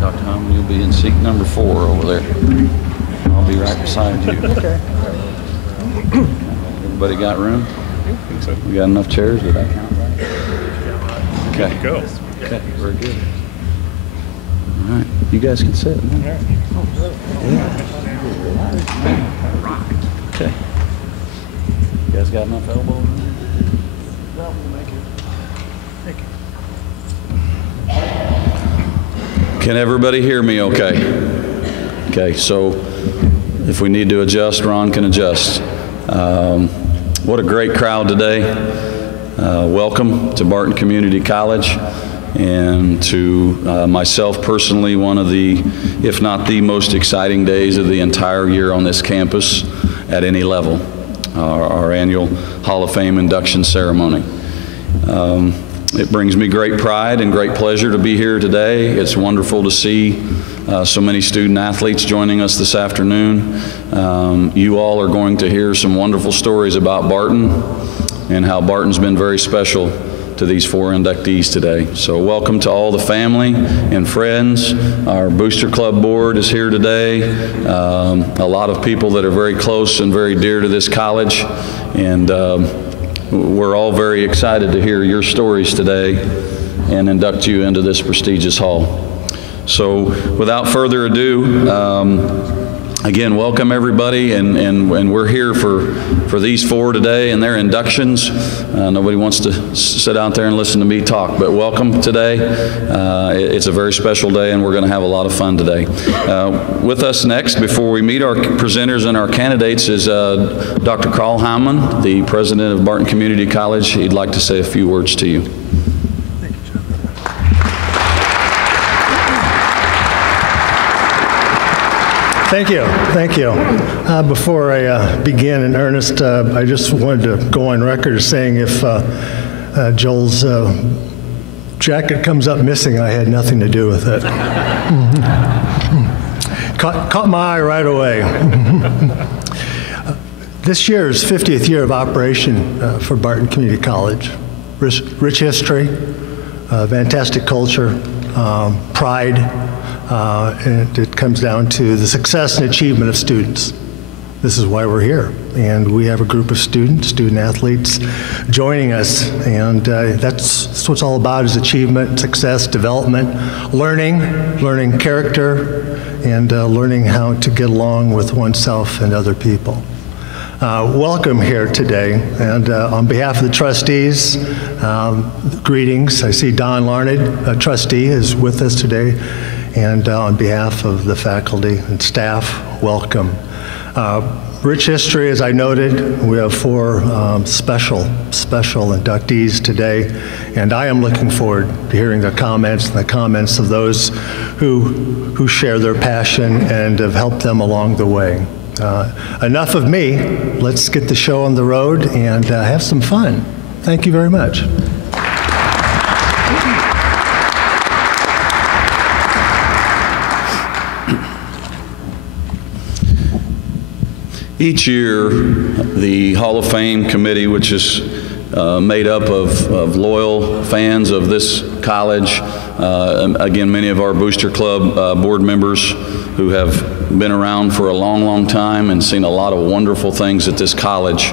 Dr. Hyman, you'll be in seat number 4 over there. I'll be right beside you. Okay. Everybody got room? I think so. We got enough chairs? Did I count right? Okay. Go. Okay, very good. All right, you guys can sit. Man. Yeah. Okay. You guys got enough elbow room? Well, we'll make it. Thank you. Can everybody hear me okay? Okay, so if we need to adjust, Ron can adjust. What a great crowd today. Welcome to Barton Community College, and to myself personally, one of the, if not the most exciting days of the entire year on this campus at any level, our annual Hall of Fame induction ceremony. It brings me great pride and great pleasure to be here today. It's wonderful to see so many student athletes joining us this afternoon. You all are going to hear some wonderful stories about Barton and how Barton's been very special to these 4 inductees today. So welcome to all the family and friends. Our Booster Club board is here today. A lot of people that are very close and very dear to this college. And we're all very excited to hear your stories today and induct you into this prestigious hall. So without further ado, again, welcome everybody, and we're here for these 4 today and their inductions. Nobody wants to sit out there and listen to me talk, but welcome today. It's a very special day, and we're going to have a lot of fun today. With us next, before we meet our presenters and our candidates, is Dr. Carl Hyman, the president of Barton Community College. He'd like to say a few words to you. Thank you. Thank you. Before I begin in earnest, I just wanted to go on record as saying if Joel's jacket comes up missing, I had nothing to do with it. Caught my eye right away. This year is 50th year of operation for Barton Community College. Rich history, fantastic culture, pride. And it comes down to the success and achievement of students. This is why we're here. And we have a group of student athletes joining us. And that's what it's all about, is achievement, success, development, learning character, and learning how to get along with oneself and other people. Welcome here today. And on behalf of the trustees, greetings. I see Don Larned, a trustee, is with us today. And on behalf of the faculty and staff, welcome. Rich history, as I noted. We have 4 special inductees today, and I am looking forward to hearing their comments and the comments of those who share their passion and have helped them along the way. Enough of me. Let's get the show on the road and have some fun. Thank you very much. Each year, the Hall of Fame committee, which is made up of loyal fans of this college, again, many of our Booster Club board members who have been around for a long time and seen a lot of wonderful things at this college.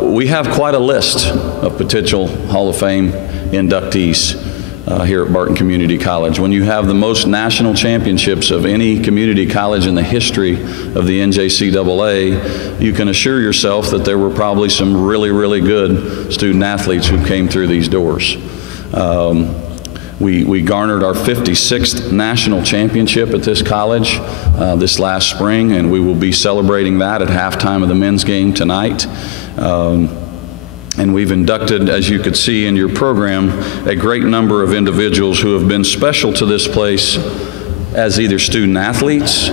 We have quite a list of potential Hall of Fame inductees here at Barton Community College. When you have the most national championships of any community college in the history of the NJCAA, you can assure yourself that there were probably some really good student athletes who came through these doors. We garnered our 56th national championship at this college this last spring, and we will be celebrating that at halftime of the men's game tonight. And we've inducted, as you could see in your program, a great number of individuals who have been special to this place as either student athletes,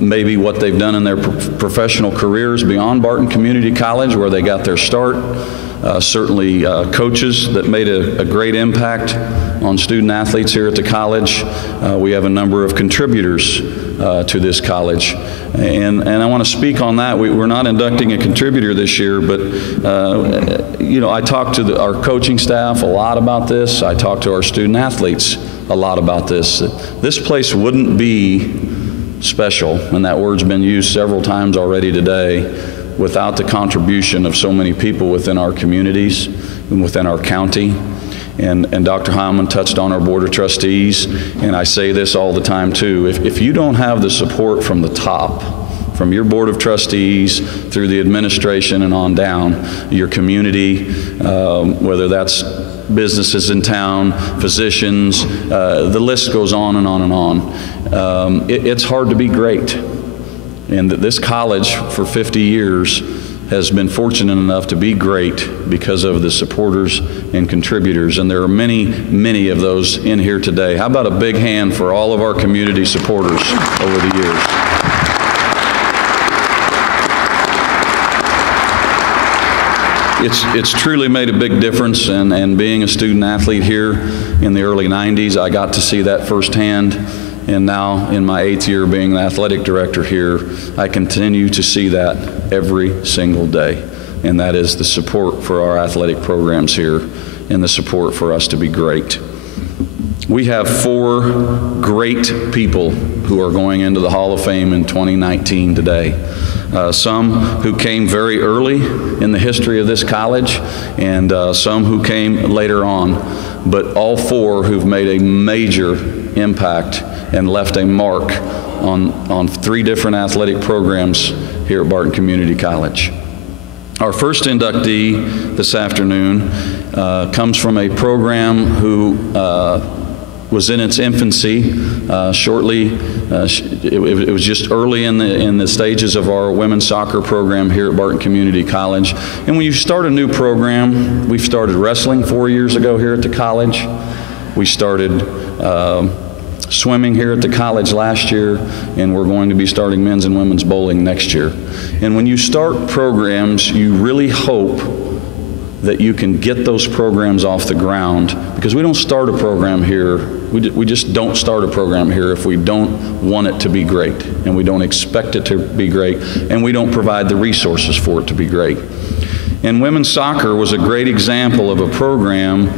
maybe what they've done in their professional careers beyond Barton Community College, where they got their start. Certainly coaches that made a great impact on student athletes here at the college. We have a number of contributors to this college. And I want to speak on that. We're not inducting a contributor this year, but you know, I talked to our coaching staff a lot about this. I talked to our student athletes a lot about this. This place wouldn't be special, and that word's been used several times already today, without the contribution of so many people within our communities and within our county. And Dr. Hyman touched on our Board of Trustees, and I say this all the time too. If you don't have the support from the top, from your Board of Trustees through the administration and on down, your community, whether that's businesses in town, physicians, the list goes on and on and on. It's hard to be great. And this college for 50 years has been fortunate enough to be great because of the supporters and contributors, and there are many, many of those in here today. How about a big hand for all of our community supporters over the years? It's truly made a big difference, and being a student athlete here in the early 90s, I got to see that firsthand. And now, in my 8th year being the athletic director here, I continue to see that every single day. And that is the support for our athletic programs here and the support for us to be great. We have 4 great people who are going into the Hall of Fame in 2019 today. Some who came very early in the history of this college, and some who came later on, but all 4 who've made a major impact and left a mark on 3 different athletic programs here at Barton Community College. Our first inductee this afternoon comes from a program who was in its infancy shortly. It was just early in the stages of our women's soccer program here at Barton Community College. And when you start a new program, we started wrestling 4 years ago here at the college. We started swimming here at the college last year, and we're going to be starting men's and women's bowling next year. And when you start programs, you really hope that you can get those programs off the ground, because we don't start a program here, we just don't start a program here if we don't want it to be great, and we don't expect it to be great, and we don't provide the resources for it to be great. And women's soccer was a great example of a program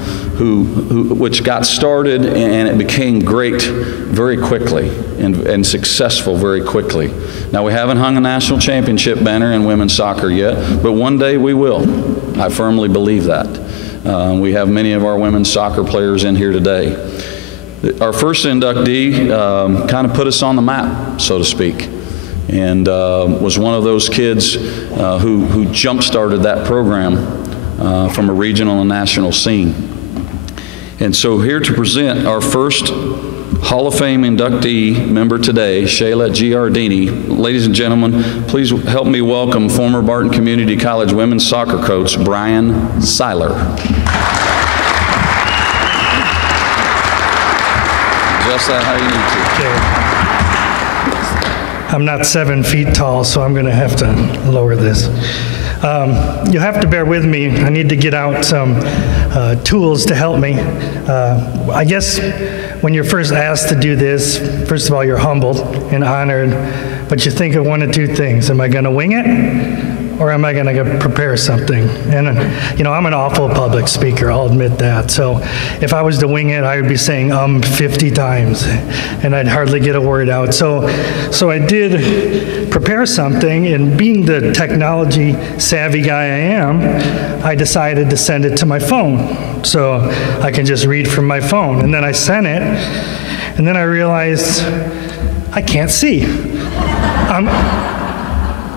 which got started, and it became great very quickly and successful very quickly. Now, we haven't hung a national championship banner in women's soccer yet, but one day we will. I firmly believe that. We have many of our women's soccer players in here today. Our first inductee kind of put us on the map, so to speak, and was one of those kids who jump-started that program from a regional and national scene. And so here to present our first Hall of Fame inductee member today, Shala Giardini. Ladies and gentlemen, please help me welcome former Barton Community College women's soccer coach, Brian Seiler. Adjust that how you need to. Okay. I'm not 7 feet tall, so I'm going to have to lower this. You'll have to bear with me. I need to get out some tools to help me. I guess when you're first asked to do this, first of all, you're humbled and honored, but you think of one of 2 things. Am I going to wing it? Or am I going to prepare something? And, you know, I'm an awful public speaker, I'll admit that. So if I was to wing it, I would be saying 50 times, and I'd hardly get a word out. So I did prepare something, and being the technology savvy guy I am, I decided to send it to my phone so I can just read from my phone. And then I sent it, and then I realized I can't see.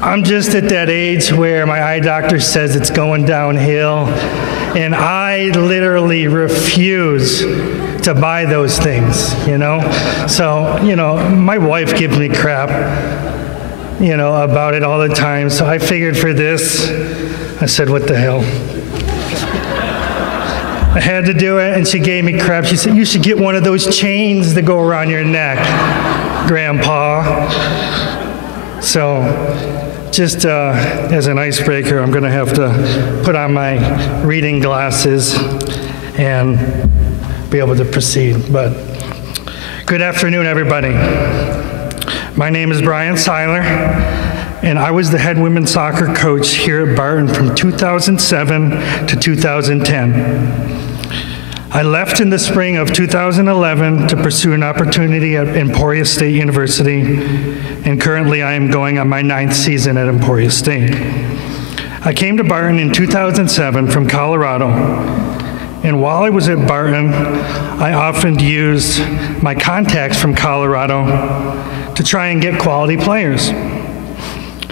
I'm just at that age where my eye doctor says it's going downhill, and I literally refuse to buy those things, you know? So, you know, my wife gives me crap, you know, about it all the time, so I figured for this, I said, what the hell? I had to do it, and she gave me crap. She said, you should get one of those chains that go around your neck, Grandpa. So, just as an icebreaker, I'm going to have to put on my reading glasses and be able to proceed. But good afternoon, everybody. My name is Brian Seiler, and I was the head women's soccer coach here at Barton from 2007 to 2010. I left in the spring of 2011 to pursue an opportunity at Emporia State University, and currently I am going on my 9th season at Emporia State. I came to Barton in 2007 from Colorado, and while I was at Barton, I often used my contacts from Colorado to try and get quality players.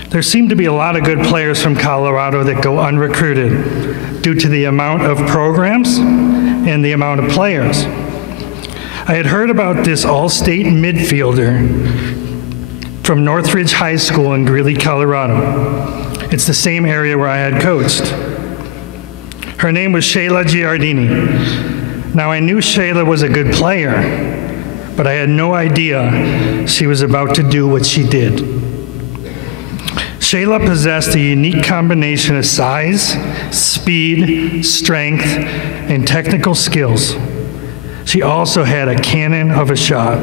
There seem to be a lot of good players from Colorado that go unrecruited due to the amount of programs and the amount of players. I had heard about this all-state midfielder from Northridge High School in Greeley, Colorado. It's the same area where I had coached. Her name was Shala Giardini. Now, I knew Shala was a good player, but I had no idea she was about to do what she did. Shala possessed a unique combination of size, speed, strength, and technical skills. She also had a cannon of a shot.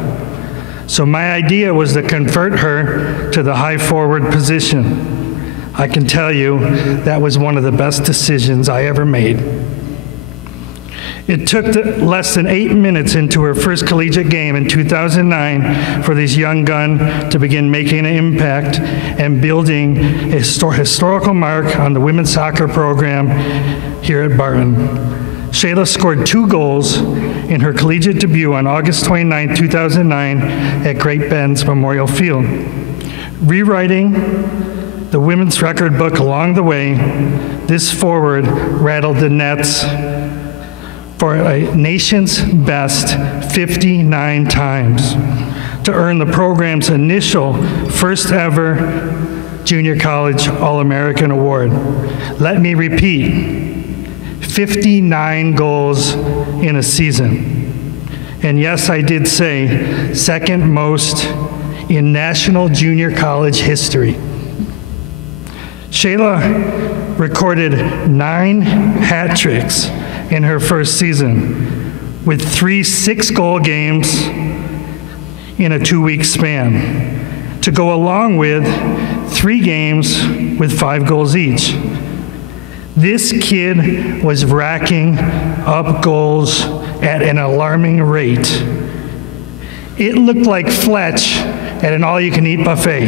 So my idea was to convert her to the high forward position. I can tell you that was one of the best decisions I ever made. It took less than 8 minutes into her first collegiate game in 2009 for this young gun to begin making an impact and building a historical mark on the women's soccer program here at Barton. Shala scored 2 goals in her collegiate debut on August 29, 2009 at Great Bend's Memorial Field. Rewriting the women's record book along the way, this forward rattled the nets for a nation's best 59 times to earn the program's initial first ever Junior College All-American Award. Let me repeat, 59 goals in a season. And yes, I did say second most in national junior college history. Shala recorded 9 hat tricks in her first season, with 3 6-goal games in a 2-week span, to go along with 3 games with 5 goals each. This kid was racking up goals at an alarming rate. It looked like Fletch at an all-you-can-eat buffet.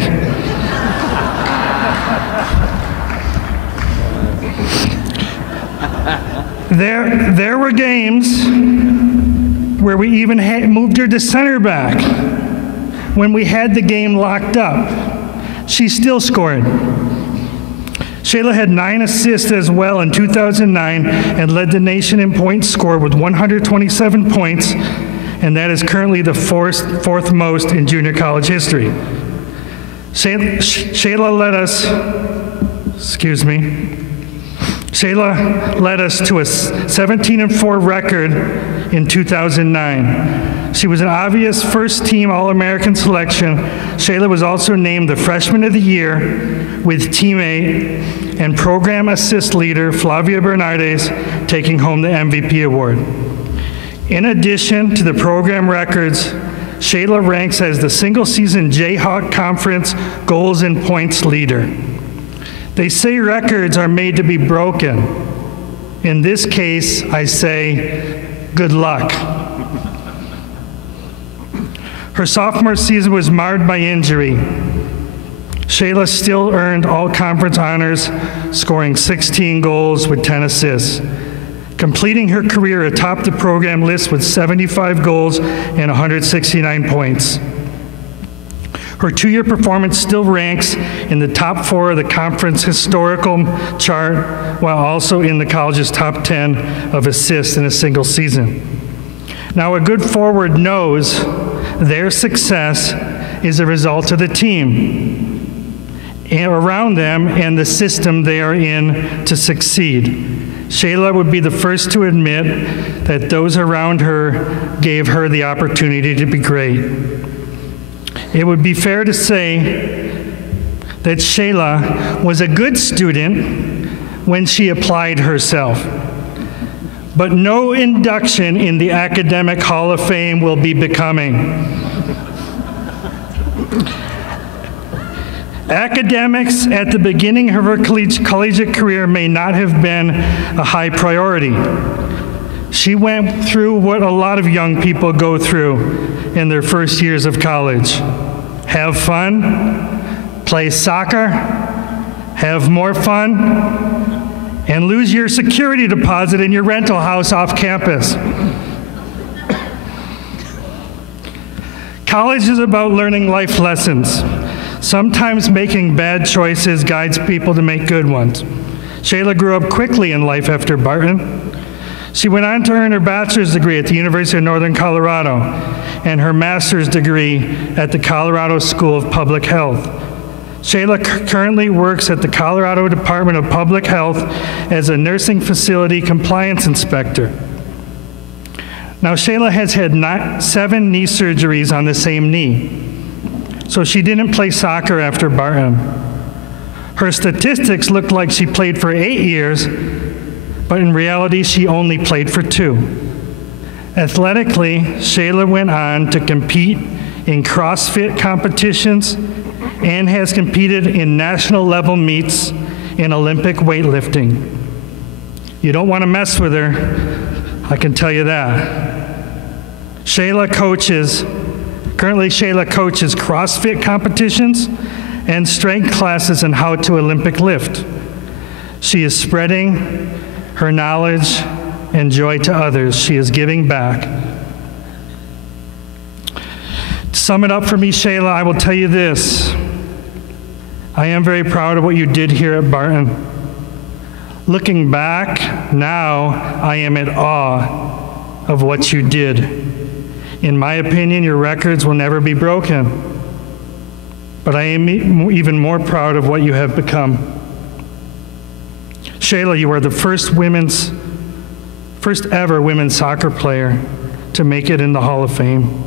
There were games where we even moved her to center back. When we had the game locked up, she still scored. Shala had 9 assists as well in 2009 and led the nation in points scored with 127 points, and that is currently the fourth most in junior college history. Shala led us to a 17-4 record in 2009. She was an obvious first-team All-American selection. Shala was also named the Freshman of the Year with teammate and program assist leader Flavia Bernardes taking home the MVP award. In addition to the program records, Shala ranks as the single-season Jayhawk Conference goals and points leader. They say records are made to be broken. In this case, I say, good luck. Her sophomore season was marred by injury. Shala still earned all conference honors, scoring 16 goals with 10 assists, completing her career atop the program list with 75 goals and 169 points. Her 2-year performance still ranks in the top 4 of the conference historical chart, while also in the college's top 10 of assists in a single season. Now, a good forward knows their success is a result of the team around them and the system they are in to succeed. Shala would be the first to admit that those around her gave her the opportunity to be great. It would be fair to say that Shala was a good student when she applied herself, but no induction in the Academic Hall of Fame will be becoming. Academics at the beginning of her collegiate career may not have been a high priority. She went through what a lot of young people go through in their first years of college. Have fun, play soccer, have more fun, and lose your security deposit in your rental house off campus. College is about learning life lessons. Sometimes making bad choices guides people to make good ones. Shala grew up quickly in life after Barton. She went on to earn her bachelor's degree at the University of Northern Colorado and her master's degree at the Colorado School of Public Health. Shala currently works at the Colorado Department of Public Health as a nursing facility compliance inspector. Now, Shala has had 7 knee surgeries on the same knee, so she didn't play soccer after Barton. Her statistics looked like she played for 8 years, but in reality, she only played for 2. Athletically, Shala went on to compete in CrossFit competitions and has competed in national level meets in Olympic weightlifting. You don't want to mess with her, I can tell you that. Currently Shala coaches CrossFit competitions and strength classes in how to Olympic lift. She is spreading her knowledge and joy to others. She is giving back. To sum it up for me, Shala, I will tell you this. I am very proud of what you did here at Barton. Looking back now, I am in awe of what you did. In my opinion, your records will never be broken. But I am even more proud of what you have become. Shala, you are the first ever women's soccer player to make it in the Hall of Fame.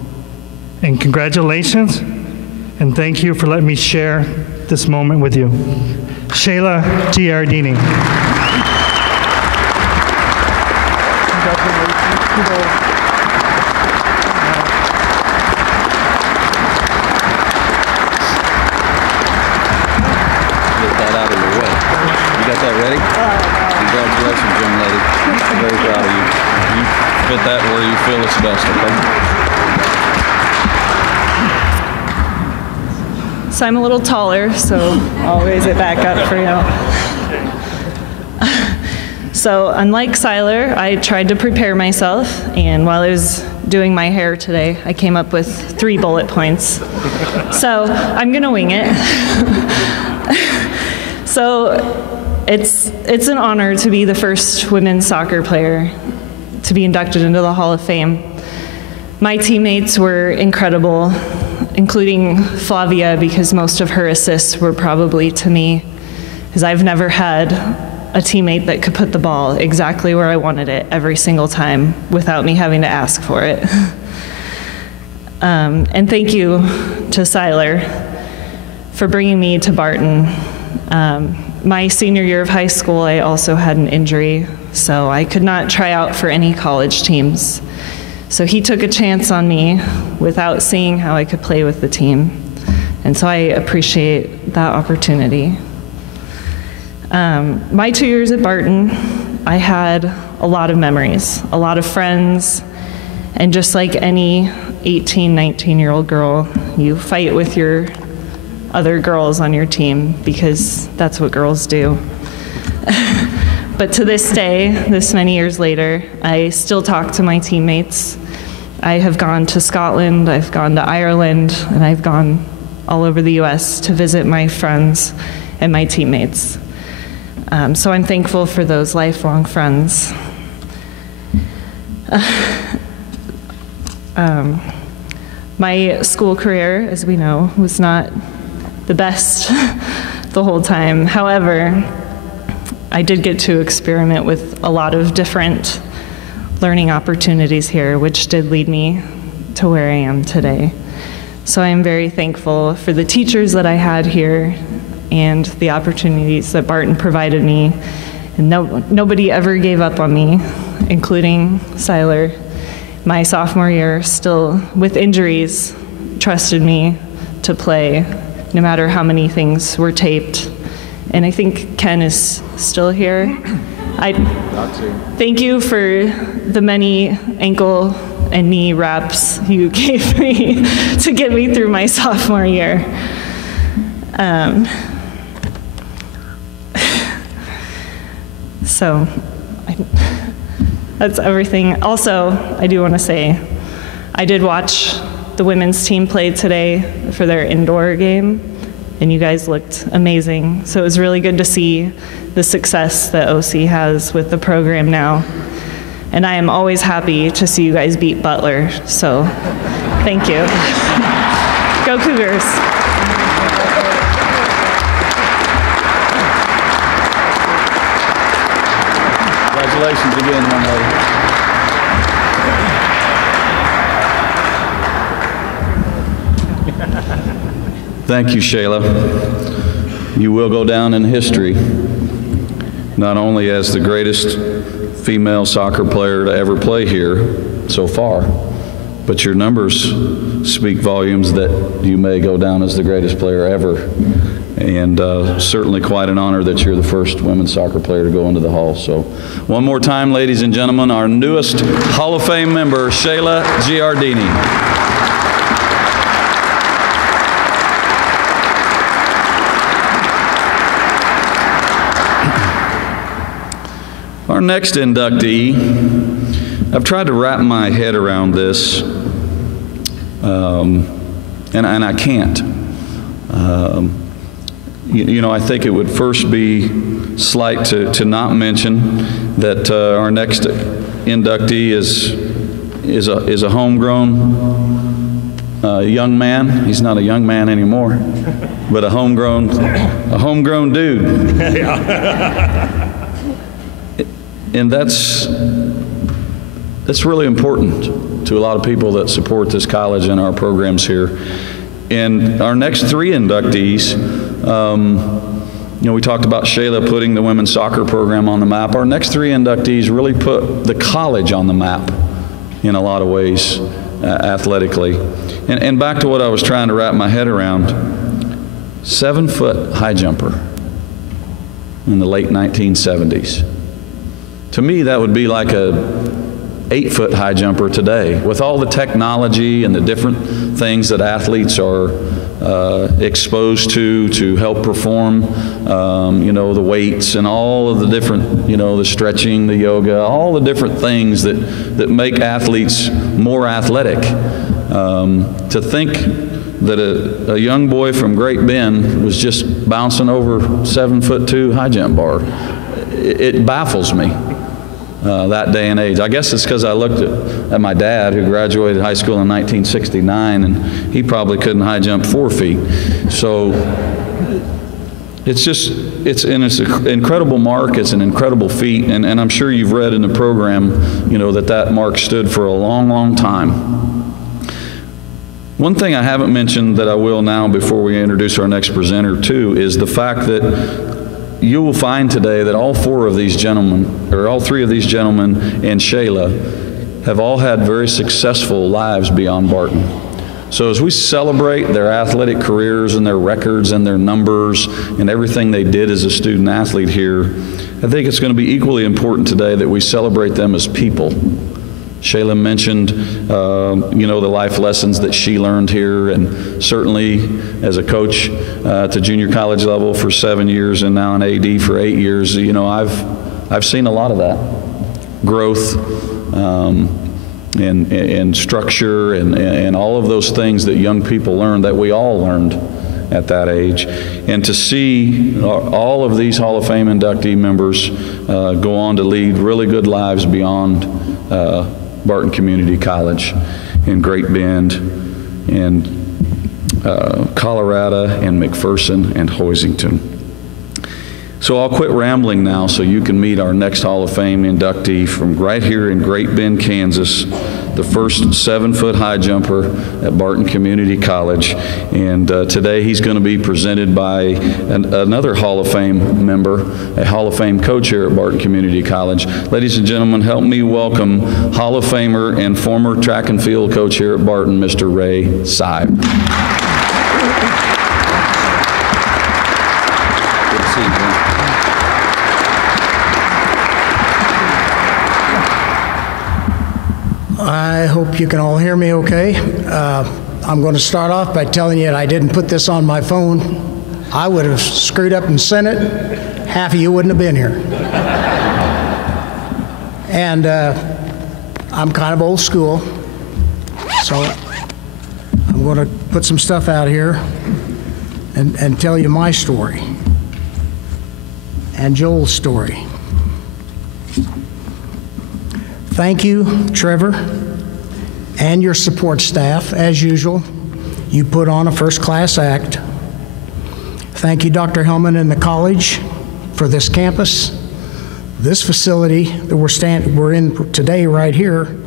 And congratulations, and thank you for letting me share this moment with you. Shala Giardini. That where you feel it's best, okay? So I'm a little taller, so I'll raise it back up for you. So unlike Siler, I tried to prepare myself, and while I was doing my hair today, I came up with 3 bullet points. So I'm gonna wing it. So it's an honor to be the first women's soccer player to be inducted into the Hall of Fame. My teammates were incredible, including Flavia, because most of her assists were probably to me, because I've never had a teammate that could put the ball exactly where I wanted it every single time without me having to ask for it. And thank you to Siler for bringing me to Barton. My senior year of high school, I also had an injury, so I could not try out for any college teams. So he took a chance on me without seeing how I could play with the team. And so I appreciate that opportunity. My 2 years at Barton, I had a lot of memories, a lot of friends, and just like any 18, 19-year-old girl, you fight with your other girls on your team because that's what girls do. But to this day, this many years later, I still talk to my teammates. I have gone to Scotland, I've gone to Ireland, and I've gone all over the US to visit my friends and my teammates. So I'm thankful for those lifelong friends. My school career, as we know, was not the best the whole time. However, I did get to experiment with a lot of different learning opportunities here, which did lead me to where I am today. So I am very thankful for the teachers that I had here and the opportunities that Barton provided me. And nobody ever gave up on me, including Siler. My sophomore year, still with injuries, trusted me to play, no matter how many things were taped. And I think Ken is still here. Thank you for the many ankle and knee reps you gave me to get me through my sophomore year. So that's everything. Also, I do want to say, I did watch the women's team play today for their indoor game, and you guys looked amazing. So it was really good to see the success that OC has with the program now. And I am always happy to see you guys beat Butler, so thank you. Go Cougars. Congratulations again, young lady. Thank you, Shala. You will go down in history, not only as the greatest female soccer player to ever play here so far, but your numbers speak volumes that you may go down as the greatest player ever. And certainly quite an honor that you're the first women's soccer player to go into the Hall. So one more time, ladies and gentlemen, our newest Hall of Fame member, Shala Giardini. Our next inductee, I've tried to wrap my head around this, and I can't. You know, I think it would first be slight to not mention that our next inductee is a homegrown young man. He's not a young man anymore, but a homegrown dude. And that's really important to a lot of people that support this college and our programs here. And our next three inductees, you know, we talked about Shala putting the women's soccer program on the map. Our next three inductees really put the college on the map in a lot of ways, athletically. And back to what I was trying to wrap my head around, 7-foot high jumper in the late 1970s. To me, that would be like a 8-foot high jumper today, with all the technology and the different things that athletes are exposed to help perform, you know, the weights and all of the different, you know, the stretching, the yoga, all the different things that make athletes more athletic. To think that a young boy from Great Bend was just bouncing over 7'2" high jump bar, it baffles me. That day and age. I guess it's because I looked at my dad, who graduated high school in 1969, and he probably couldn't high jump 4 feet. So it's an incredible mark. It's an incredible feat, and I'm sure you've read in the program, you know, that mark stood for a long, long time. One thing I haven't mentioned that I will now before we introduce our next presenter too is the fact that you will find today that all three of these gentlemen and Shala have all had very successful lives beyond Barton. So as we celebrate their athletic careers and their records and their numbers and everything they did as a student athlete here, I think it's going to be equally important today that we celebrate them as people. Shala mentioned, you know, the life lessons that she learned here, and certainly as a coach at the junior college level for 7 years and now an AD for 8 years, you know, I've seen a lot of that growth and structure and all of those things that young people learn, that we all learned at that age. And to see all of these Hall of Fame inductee members go on to lead really good lives beyond Barton Community College in Great Bend and Colorado and McPherson and Hoisington. So I'll quit rambling now so you can meet our next Hall of Fame inductee from right here in Great Bend, Kansas, the first 7-foot high jumper at Barton Community College. And today he's going to be presented by another Hall of Fame member, a Hall of Fame coach here at Barton Community College. Ladies and gentlemen, help me welcome Hall of Famer and former track and field coach here at Barton, Mr. Ray Seib. Good to see you, man. hope you can all hear me okay. I'm going to start off by telling you that I didn't put this on my phone. I would have screwed up and sent it. Half of you wouldn't have been here. And I'm kind of old school, so I'm going to put some stuff out here and tell you my story and Joel's story. Thank you, Trevor, and your support staff. As usual, you put on a first-class act. Thank you, Dr. Hellman and the college for this campus, this facility that we're in today right here,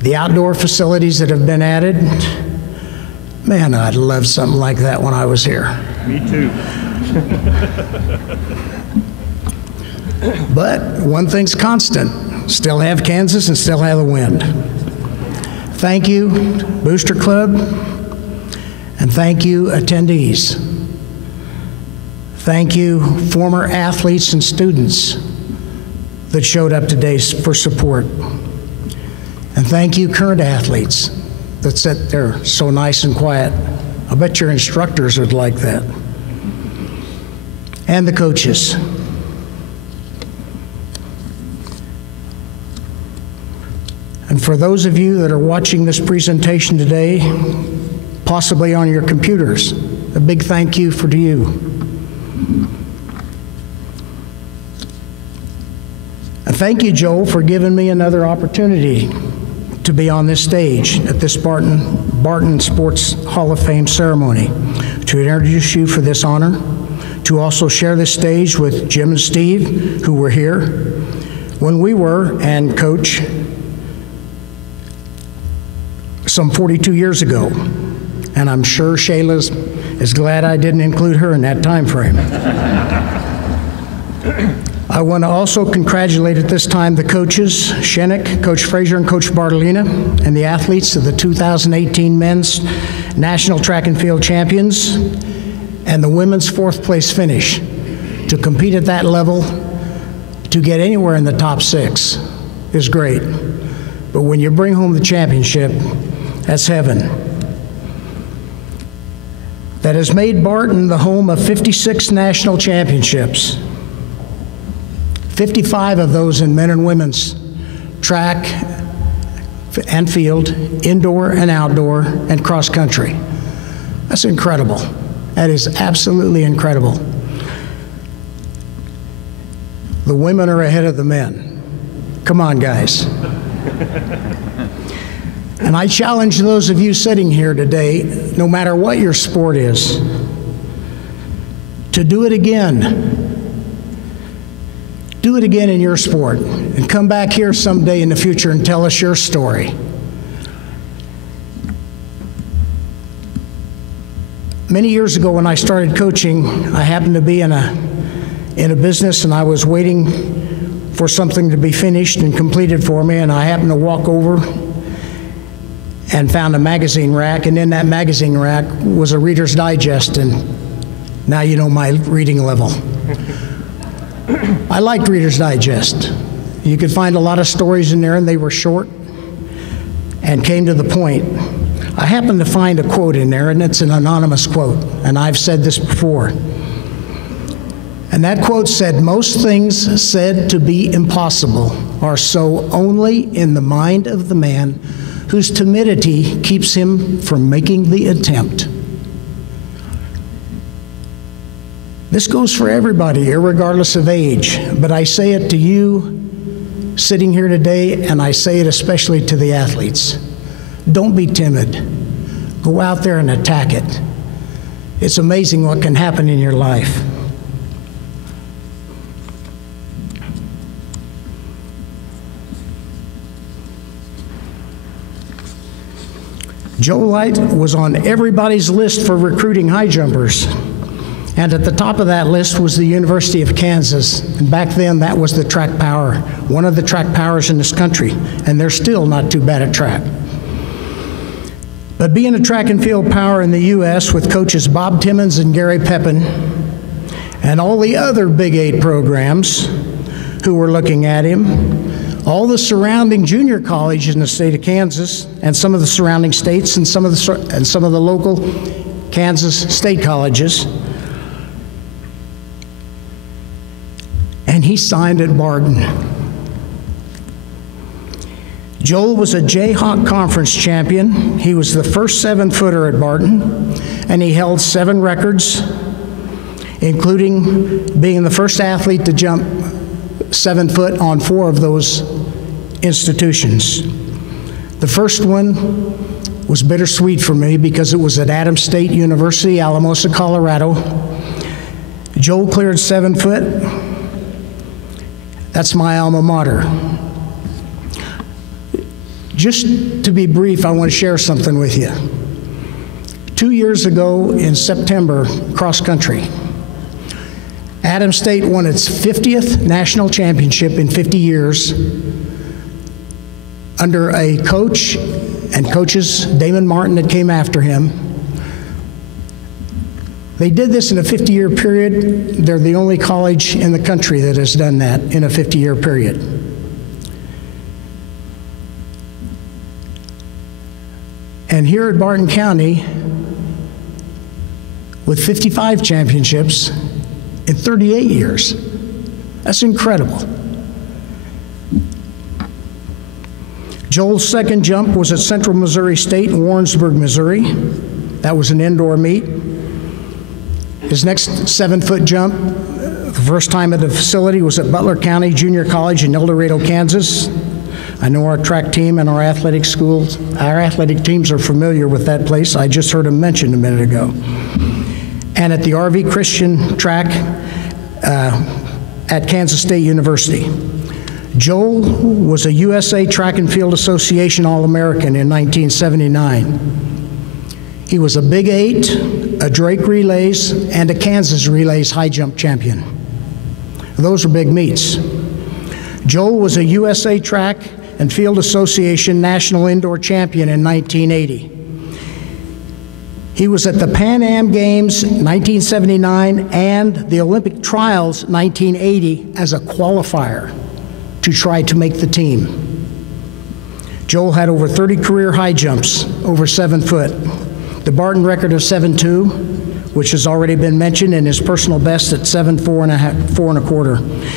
the outdoor facilities that have been added. Man, I'd love something like that when I was here. Me too. But one thing's constant. Still have Kansas and still have the wind. Thank you, Booster Club, and thank you, attendees. Thank you, former athletes and students that showed up today for support. And thank you, current athletes that sit there so nice and quiet. I bet your instructors would like that. And the coaches. And for those of you that are watching this presentation today, possibly on your computers, a big thank you to you. And thank you, Joel, for giving me another opportunity to be on this stage at this Barton Sports Hall of Fame ceremony, to introduce you for this honor, to also share this stage with Jim and Steve, who were here when we were, and Coach, some 42 years ago. And I'm sure Shayla's is glad I didn't include her in that time frame. I want to also congratulate at this time the coaches, Shennick, Coach Frazier, and Coach Bartolina, and the athletes of the 2018 Men's National Track and Field Champions and the women's fourth place finish. To compete at that level, to get anywhere in the top 6 is great. But when you bring home the championship, that's heaven. That has made Barton the home of 56 national championships. 55 of those in men and women's track and field, indoor and outdoor, and cross country. That's incredible. That is absolutely incredible. The women are ahead of the men. Come on, guys. And I challenge those of you sitting here today, no matter what your sport is, to do it again. Do it again in your sport, and come back here someday in the future and tell us your story. Many years ago when I started coaching, I happened to be in a business, and I was waiting for something to be finished and completed for me, and I happened to walk over and found a magazine rack, and in that magazine rack was a Reader's Digest, and now you know my reading level. I liked Reader's Digest. You could find a lot of stories in there, and they were short and came to the point. I happened to find a quote in there, and it's an anonymous quote, and I've said this before. And that quote said, "Most things said to be impossible are so only in the mind of the man whose timidity keeps him from making the attempt." This goes for everybody, irregardless of age, but I say it to you sitting here today, and I say it especially to the athletes. Don't be timid. Go out there and attack it. It's amazing what can happen in your life. Joe Light was on everybody's list for recruiting high jumpers. And at the top of that list was the University of Kansas. And back then, that was the track power, one of the track powers in this country. And they're still not too bad at track. But being a track and field power in the U.S. with coaches Bob Timmons and Gary Pepin, and all the other Big 8 programs who were looking at him, All the surrounding junior colleges in the state of Kansas, and some of the surrounding states, and some of the local Kansas state colleges. And he signed at Barton. Joel was a Jayhawk Conference champion. He was the first 7-footer at Barton, and he held 7 records, including being the first athlete to jump 7 foot on 4 of those institutions. The first one was bittersweet for me because it was at Adams State University, Alamosa, Colorado. Joel cleared 7 foot. That's my alma mater. Just to be brief, I want to share something with you. 2 years ago in September, cross country, Adams State won its 50th national championship in 50 years under a coach and coaches, Damon Martin, that came after him. They did this in a 50-year period. They're the only college in the country that has done that in a 50-year period. And here at Barton County, with 55 championships in 38 years, that's incredible. Joel's second jump was at Central Missouri State in Warrensburg, Missouri. That was an indoor meet. His next 7-foot jump, the first time at the facility, was at Butler County Junior College in El Dorado, Kansas. I know our track team and our athletic schools, our athletic teams are familiar with that place. I just heard him mentioned a minute ago. And at the RV Christian track at Kansas State University. Joel was a USA Track and Field Association All-American in 1979. He was a Big 8, a Drake Relays, and a Kansas Relays high jump champion. Those were big meets. Joel was a USA Track and Field Association National Indoor Champion in 1980. He was at the Pan Am Games 1979 and the Olympic Trials 1980 as a qualifier to try to make the team. Joel had over 30 career high jumps over 7 foot. The Barton record of 7.2, which has already been mentioned, and his personal best at 7.4 and a quarter.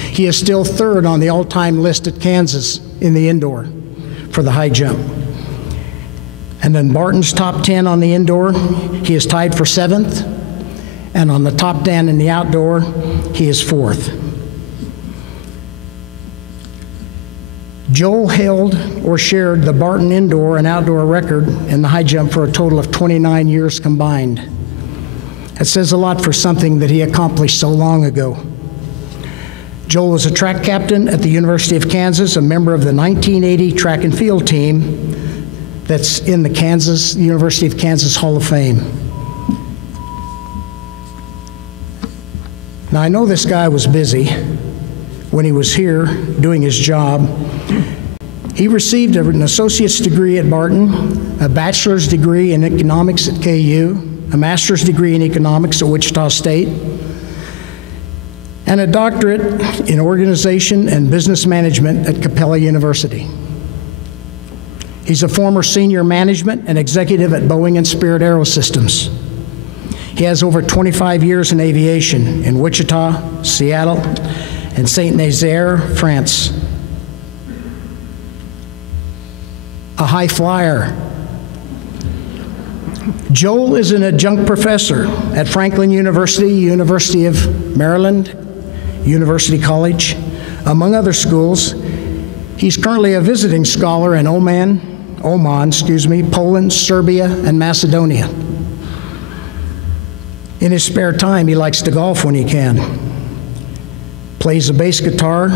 He is still third on the all-time list at Kansas in the indoor for the high jump. And then Barton's top 10 on the indoor, he is tied for 7th, and on the top 10 in the outdoor, he is 4th. Joel held or shared the Barton indoor and outdoor record in the high jump for a total of 29 years combined. It says a lot for something that he accomplished so long ago. Joel was a track captain at the University of Kansas, a member of the 1980 track and field team that's in the University of Kansas Hall of Fame. Now, I know this guy was busy when he was here doing his job. He received an associate's degree at Barton, a bachelor's degree in economics at KU, a master's degree in economics at Wichita State, and a doctorate in organization and business management at Capella University. He's a former senior management and executive at Boeing and Spirit Aerosystems. He has over 25 years in aviation in Wichita, Seattle, and Saint-Nazaire, France. A high flyer. Joel is an adjunct professor at Franklin University, University of Maryland, University College, among other schools. He's currently a visiting scholar in Oman, Poland, Serbia, and Macedonia. In his spare time, he likes to golf when he can. Plays the bass guitar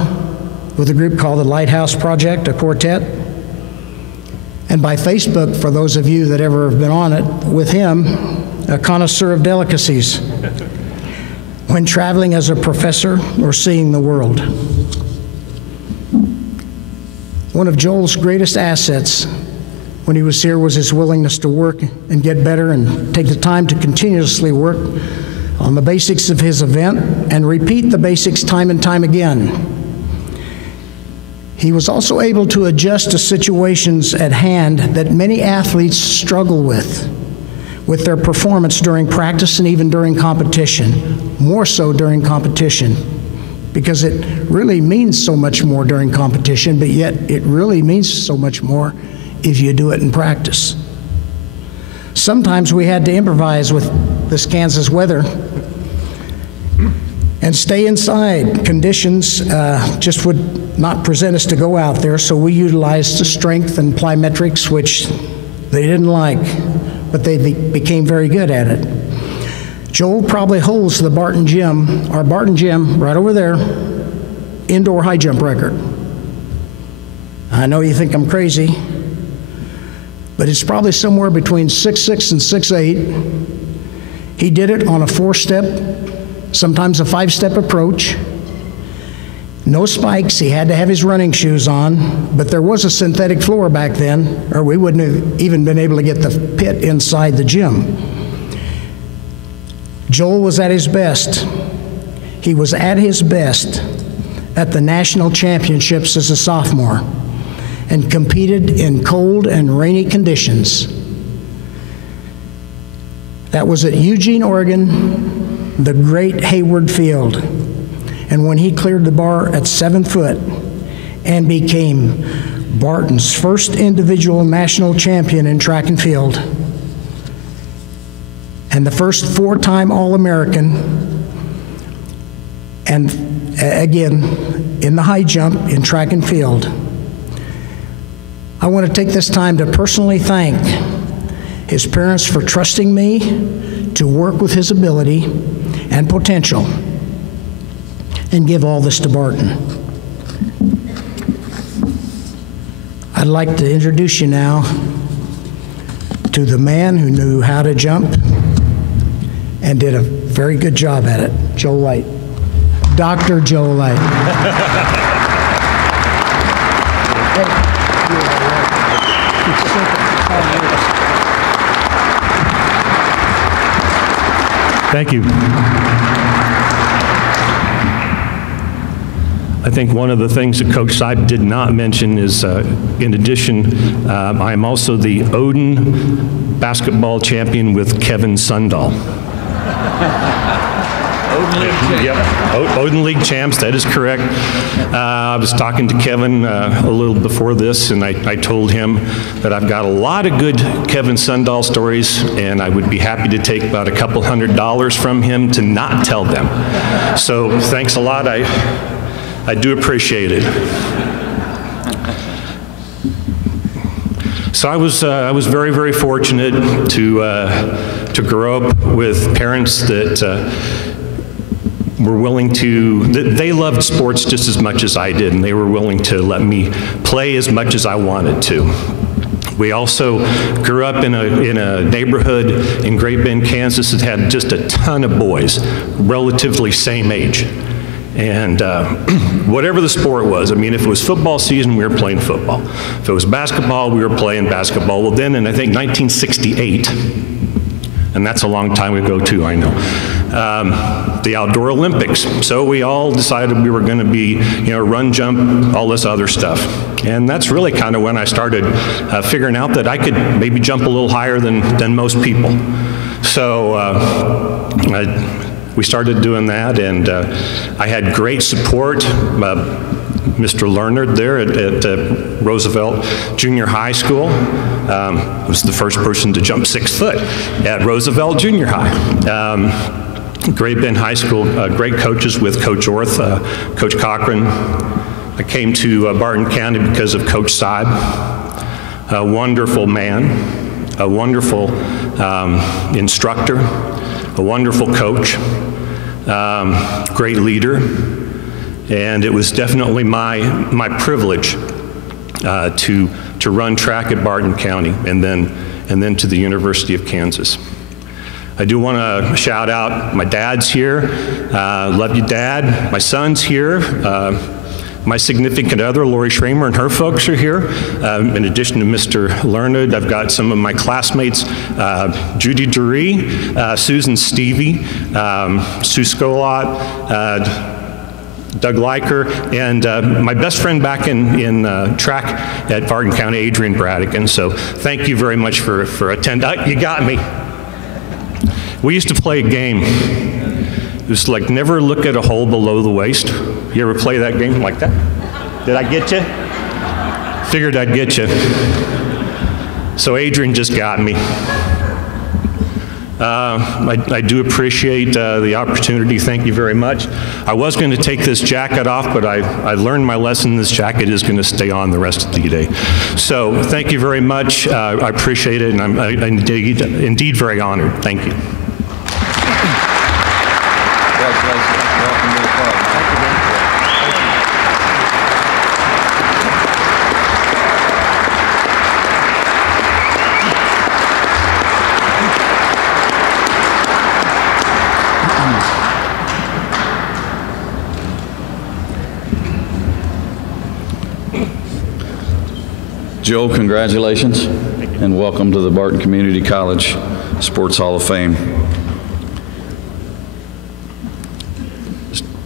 with a group called the Lighthouse Project, a quartet. And by Facebook, for those of you that ever have been on it with him, a connoisseur of delicacies when traveling as a professor or seeing the world. One of Joel's greatest assets when he was here was his willingness to work and get better and take the time to continuously work on the basics of his event and repeat the basics time and time again. He was also able to adjust to situations at hand that many athletes struggle with their performance during practice and even during competition, more so during competition, because it really means so much more during competition, but yet it really means so much more if you do it in practice. Sometimes we had to improvise with this Kansas weather and stay inside. Conditions just would not present us to go out there, so we utilized the strength and plyometrics, which they didn't like, but they became very good at it. Joel probably holds the Barton Gym, our Barton Gym, right over there, indoor high jump record. I know you think I'm crazy, but it's probably somewhere between 6'6" and 6'8". He did it on a 4-step, sometimes a 5-step approach. No spikes, he had to have his running shoes on, but there was a synthetic floor back then, or we wouldn't have even been able to get the pit inside the gym. Joel was at his best. He was at his best at the national championships as a sophomore and competed in cold and rainy conditions. That was at Eugene, Oregon, the great Hayward Field. And when he cleared the bar at 7 foot and became Barton's first individual national champion in track and field, and the first 4-time All-American, and again, in the high jump in track and field. I want to take this time to personally thank his parents for trusting me to work with his ability and potential and give all this to Barton. I'd like to introduce you now to the man who knew how to jump and did a very good job at it, Joe Light. Dr. Joe Light. Thank you. I think one of the things that Coach Seib did not mention is, in addition, I am also the Odin basketball champion with Kevin Sundahl. Odin League champs, that is correct. I was talking to Kevin a little before this, and I told him that I've got a lot of good Kevin Sundahl stories, and I would be happy to take about $200 from him to not tell them. So thanks a lot. I do appreciate it. So I was very, very fortunate to grow up with parents that were willing to, they loved sports just as much as I did, and they were willing to let me play as much as I wanted to. We also grew up in a neighborhood in Great Bend, Kansas that had just a ton of boys, relatively same age. And whatever the sport was, I mean, if it was football season, we were playing football. If it was basketball, we were playing basketball. Well, then in, I think, 1968, and that's a long time ago too, I know, the Outdoor Olympics. So we all decided we were going to be, run, jump, all this other stuff. And that's really kind of when I started figuring out that I could maybe jump a little higher than most people. So we started doing that, and I had great support. Mr. Leonard there at Roosevelt Junior High School was the first person to jump 6 foot at Roosevelt Junior High. Great Bend High School, great coaches with Coach Orth, Coach Cochran. I came to Barton County because of Coach Seib, a wonderful man, a wonderful instructor, a wonderful coach, great leader, and it was definitely my privilege to run track at Barton County and then to the University of Kansas. I do want to shout out my dad's here. Love you, Dad. My son's here. My significant other, Lori Schramer, and her folks are here. In addition to Mr. Learned, I've got some of my classmates, Judy Dury, Susan Stevie, Sue Scolott, Doug Leiker, and my best friend back in track at Barton County, Adrian Bradigan. So thank you very much for attending. You got me. We used to play a game. It was like never look at a hole below the waist. You ever play that game like that? Did I get you? Figured I'd get you. So Adrian just got me. I do appreciate the opportunity. Thank you very much. I was going to take this jacket off, but I learned my lesson. This jacket is going to stay on the rest of the day. So thank you very much. I appreciate it, and I'm indeed very honored. Thank you. Joe, congratulations, and welcome to the Barton Community College Sports Hall of Fame.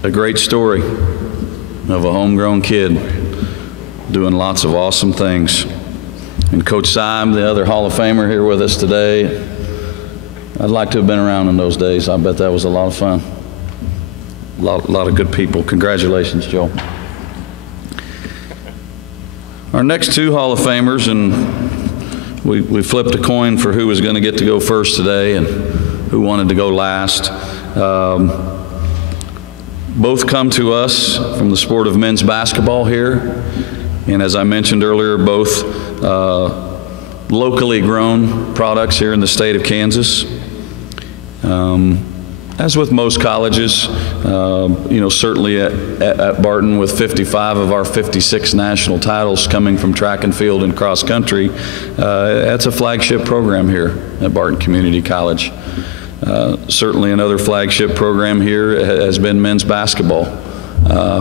A great story of a homegrown kid doing lots of awesome things. And Coach Syme, the other Hall of Famer here with us today, I'd like to have been around in those days. I bet that was a lot of fun. A lot of good people. Congratulations, Joe. Our next two Hall of Famers, and we flipped a coin for who was going to get to go first today and who wanted to go last. Both come to us from the sport of men's basketball here, and as I mentioned earlier, both locally grown products here in the state of Kansas. As with most colleges, certainly at Barton, with 55 of our 56 national titles coming from track and field and cross country, that's a flagship program here at Barton Community College. Certainly another flagship program here has been men's basketball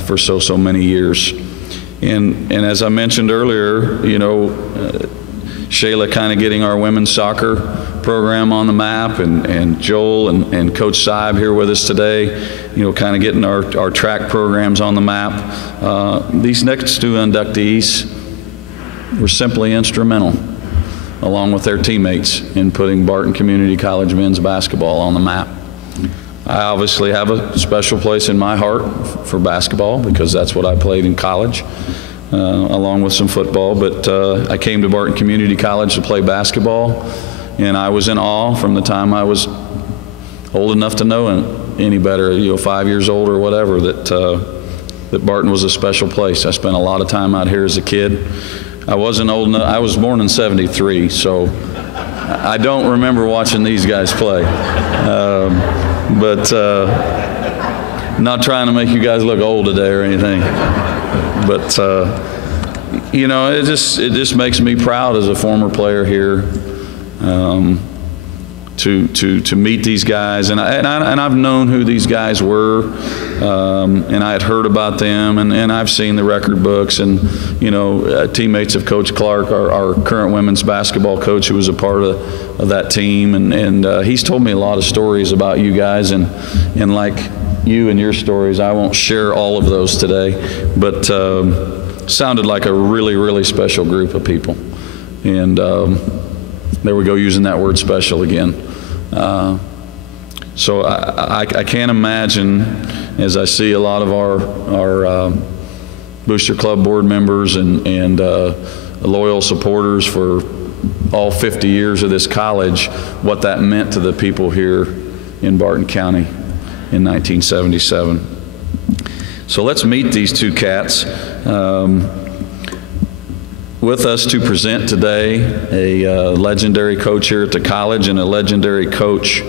for so many years. And as I mentioned earlier, Shala kind of getting our women's soccer program on the map, and Joel and Coach Syme here with us today, kind of getting our track programs on the map. These next two inductees were simply instrumental, along with their teammates, in putting Barton Community College men's basketball on the map. I obviously have a special place in my heart for basketball because that's what I played in college. Along with some football, but I came to Barton Community College to play basketball, and I was in awe from the time I was old enough to know any better, 5 years old or whatever, that Barton was a special place. I spent a lot of time out here as a kid. I wasn't old enough. I was born in '73, so I don't remember watching these guys play. Not trying to make you guys look old today or anything. But it just makes me proud as a former player here to meet these guys, and I've known who these guys were, and I had heard about them, and I've seen the record books, and teammates of Coach Clark, our current women's basketball coach, who was a part of that team, and he's told me a lot of stories about you guys, and like you and your stories, I won't share all of those today, but sounded like a really special group of people. And there we go, using that word special again. So I can't imagine, as I see a lot of our Booster Club board members and loyal supporters for all 50 years of this college, what that meant to the people here in Barton County in 1977. So let's meet these two cats. With us to present today, a legendary coach here at the college and a legendary coach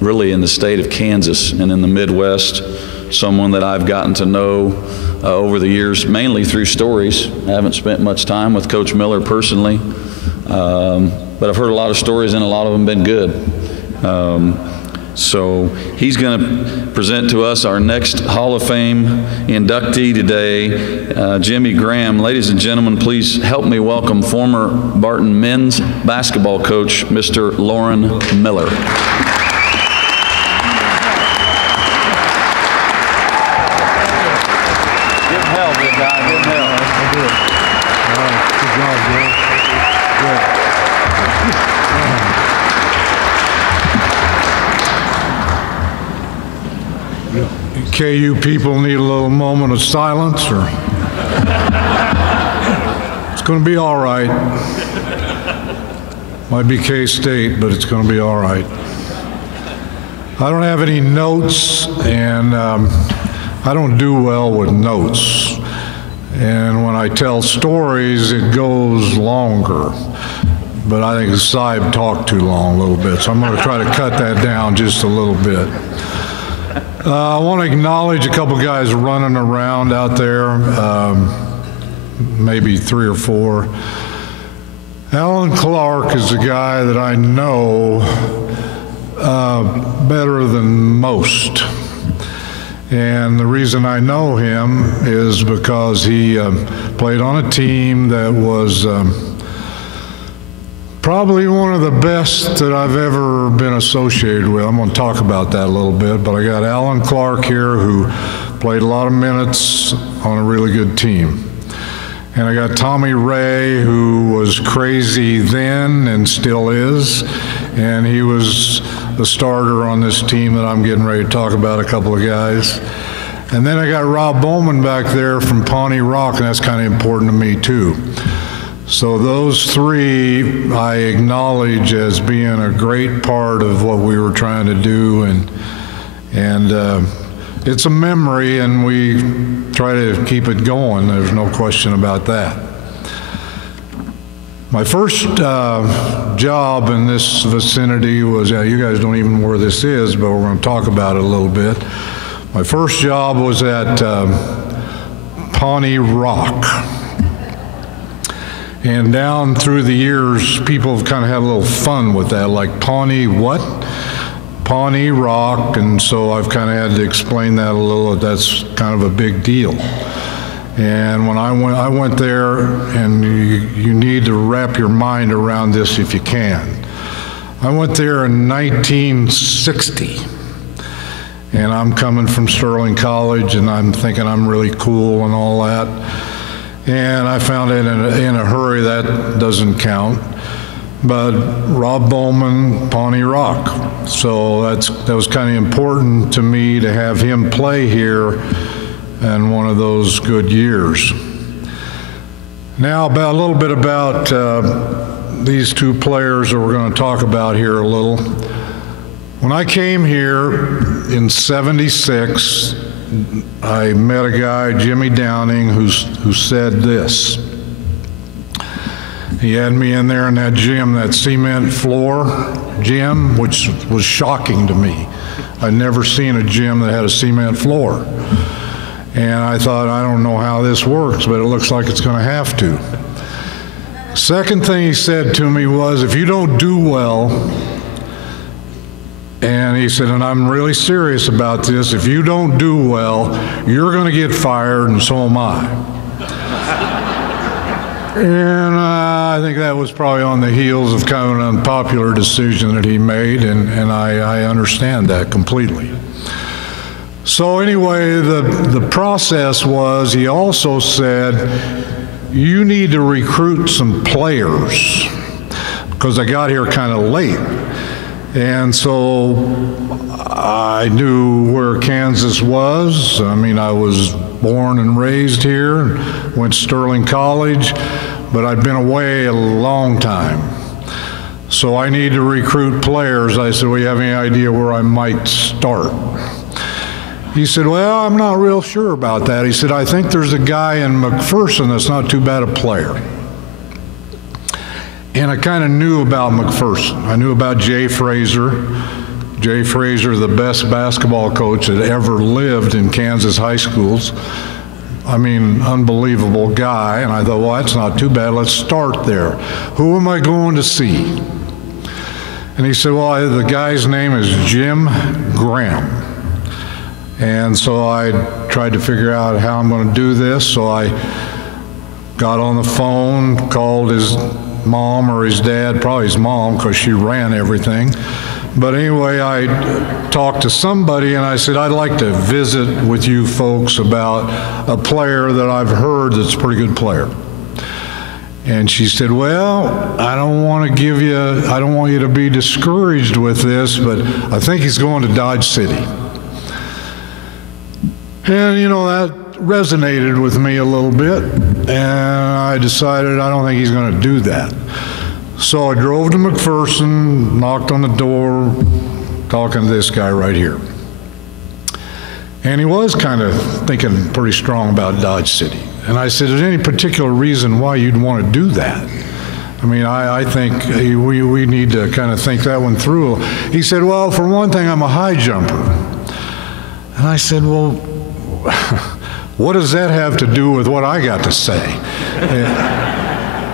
really in the state of Kansas and in the Midwest, someone that I've gotten to know over the years, mainly through stories. I haven't spent much time with Coach Miller personally, but I've heard a lot of stories, and a lot of them been good. So he's going to present to us our next Hall of Fame inductee today, Jimmy Graham. Ladies and gentlemen, please help me welcome former Barton men's basketball coach, Mr. Loren Miller. KU people need a little moment of silence, or it's going to be all right. Might be K-State, but it's going to be all right. I don't have any notes, and I don't do well with notes. And when I tell stories, it goes longer. But I think Saib talked too long a little bit, so I'm going to try to cut that down just a little bit. I want to acknowledge a couple guys running around out there, maybe 3 or 4. Alan Clark is a guy that I know better than most. And the reason I know him is because he played on a team that was probably one of the best that I've ever been associated with. I'm going to talk about that a little bit, but I got Alan Clark here, who played a lot of minutes on a really good team. And I got Tommy Ray, who was crazy then and still is, and he was the starter on this team that I'm getting ready to talk about, a couple of guys. And then I got Rob Bowman back there from Pawnee Rock, and that's kind of important to me too. So those 3 I acknowledge as being a great part of what we were trying to do, and it's a memory, and we try to keep it going. There's no question about that. My first job in this vicinity was, you guys don't even know where this is, but we're going to talk about it a little bit. My first job was at Pawnee Rock. And down through the years, people have kind of had a little fun with that, like Pawnee what? Pawnee Rock, and so I've kind of had to explain that a little. That's kind of a big deal. And when I went there, and you need to wrap your mind around this if you can. I went there in 1960, and I'm coming from Sterling College, and I'm thinking I'm really cool and all that. And I found it in a hurry that doesn't count. But Rob Bowman, Pawnee Rock. So that was kind of important to me to have him play here in one of those good years. Now a little bit about these 2 players that we're going to talk about here a little. When I came here in '76, I met a guy, Jimmy Downing, who said this. He had me in there in that gym, that cement floor gym, which was shocking to me. I'd never seen a gym that had a cement floor. And I thought, I don't know how this works, but it looks like it's going to have to. Second thing he said to me was, if you don't do well, and he said, and I'm really serious about this, if you don't do well, you're going to get fired, and so am I. And I think that was probably on the heels of kind of an unpopular decision that he made, and I understand that completely. So anyway, the process was, he also said, you need to recruit some players, because I got here kind of late. And so I knew where Kansas was. I mean, I was born and raised here, went to Sterling College, but I'd been away a long time. So I need to recruit players. I said, well, you have any idea where I might start? He said, well, I'm not real sure about that. He said, I think there's a guy in McPherson that's not too bad a player. And I kind of knew about McPherson. I knew about Jay Fraser. Jay Fraser, the best basketball coach that ever lived in Kansas high schools. I mean, unbelievable guy. And I thought, well, that's not too bad. Let's start there. Who am I going to see? And he said, well, the guy's name is Jim Graham. And so I tried to figure out how I'm going to do this. So I got on the phone, called his mom or his dad, probably his mom, because she ran everything. But anyway, I talked to somebody and I said, I'd like to visit with you folks about a player that I've heard that's a pretty good player. And she said, well, I don't want you to be discouraged with this, but I think he's going to Dodge City. And, you know, that resonated with me a little bit, and I decided I don't think he's going to do that. So I drove to McPherson, knocked on the door, talking to this guy right here. And he was kind of thinking pretty strong about Dodge City. And I said, is there any particular reason why you'd want to do that? I mean, I think we need to kind of think that one through. He said, well, for one thing, I'm a high jumper. And I said, well, what does that have to do with what I got to say?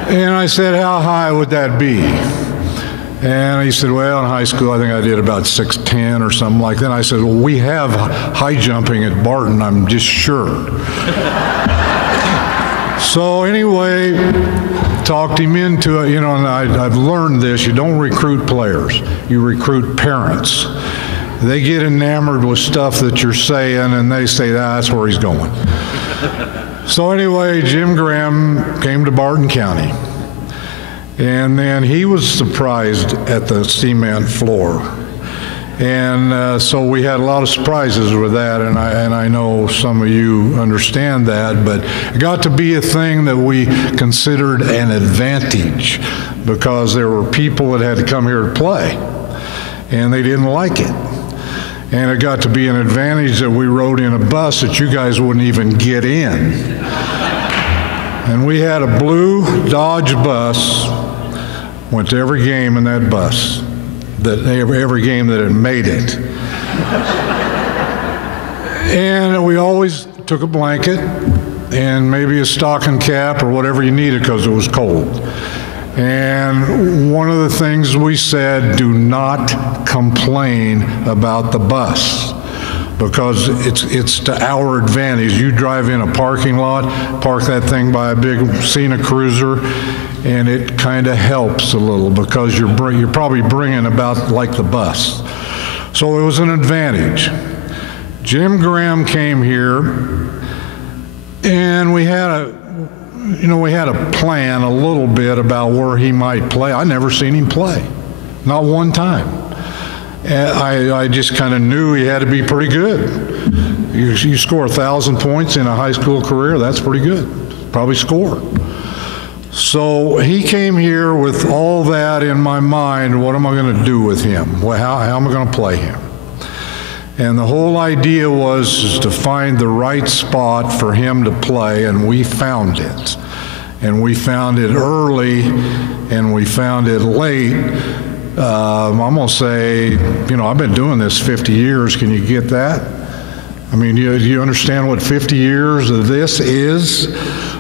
And I said, how high would that be? And he said, well, in high school, I think I did about 6'10" or something like that. I said, well, we have high jumping at Barton, I'm just sure. So anyway, talked him into it, you know, and I've learned this, you don't recruit players, you recruit parents. They get enamored with stuff that you're saying, and they say, that's where he's going. So anyway, Jim Graham came to Barton County, and then he was surprised at the cement floor. And so we had a lot of surprises with that, and I know some of you understand that, but it got to be a thing that we considered an advantage because there were people that had to come here to play, and they didn't like it. And it got to be an advantage that we rode in a bus that you guys wouldn't even get in. And we had a blue Dodge bus, went to every game in that bus, every game that it made it. And we always took a blanket and maybe a stocking cap or whatever you needed because it was cold. And one of the things we said, do not complain about the bus because it's to our advantage. You drive in a parking lot, park that thing by a big Cena Cruiser, and it kind of helps a little because you're probably bringing about like the bus. So it was an advantage. Jim Graham came here, and we had a plan a little bit about where he might play. I never seen him play, not one time. I just kind of knew he had to be pretty good. You score 1,000 points in a high school career, that's pretty good. Probably score. So he came here with all that in my mind. What am I going to do with him? How am I going to play him? And the whole idea was to find the right spot for him to play, and we found it. And we found it early, and we found it late. I'm going to say, you know, I've been doing this 50 years. Can you get that? I mean, do you understand what 50 years of this is?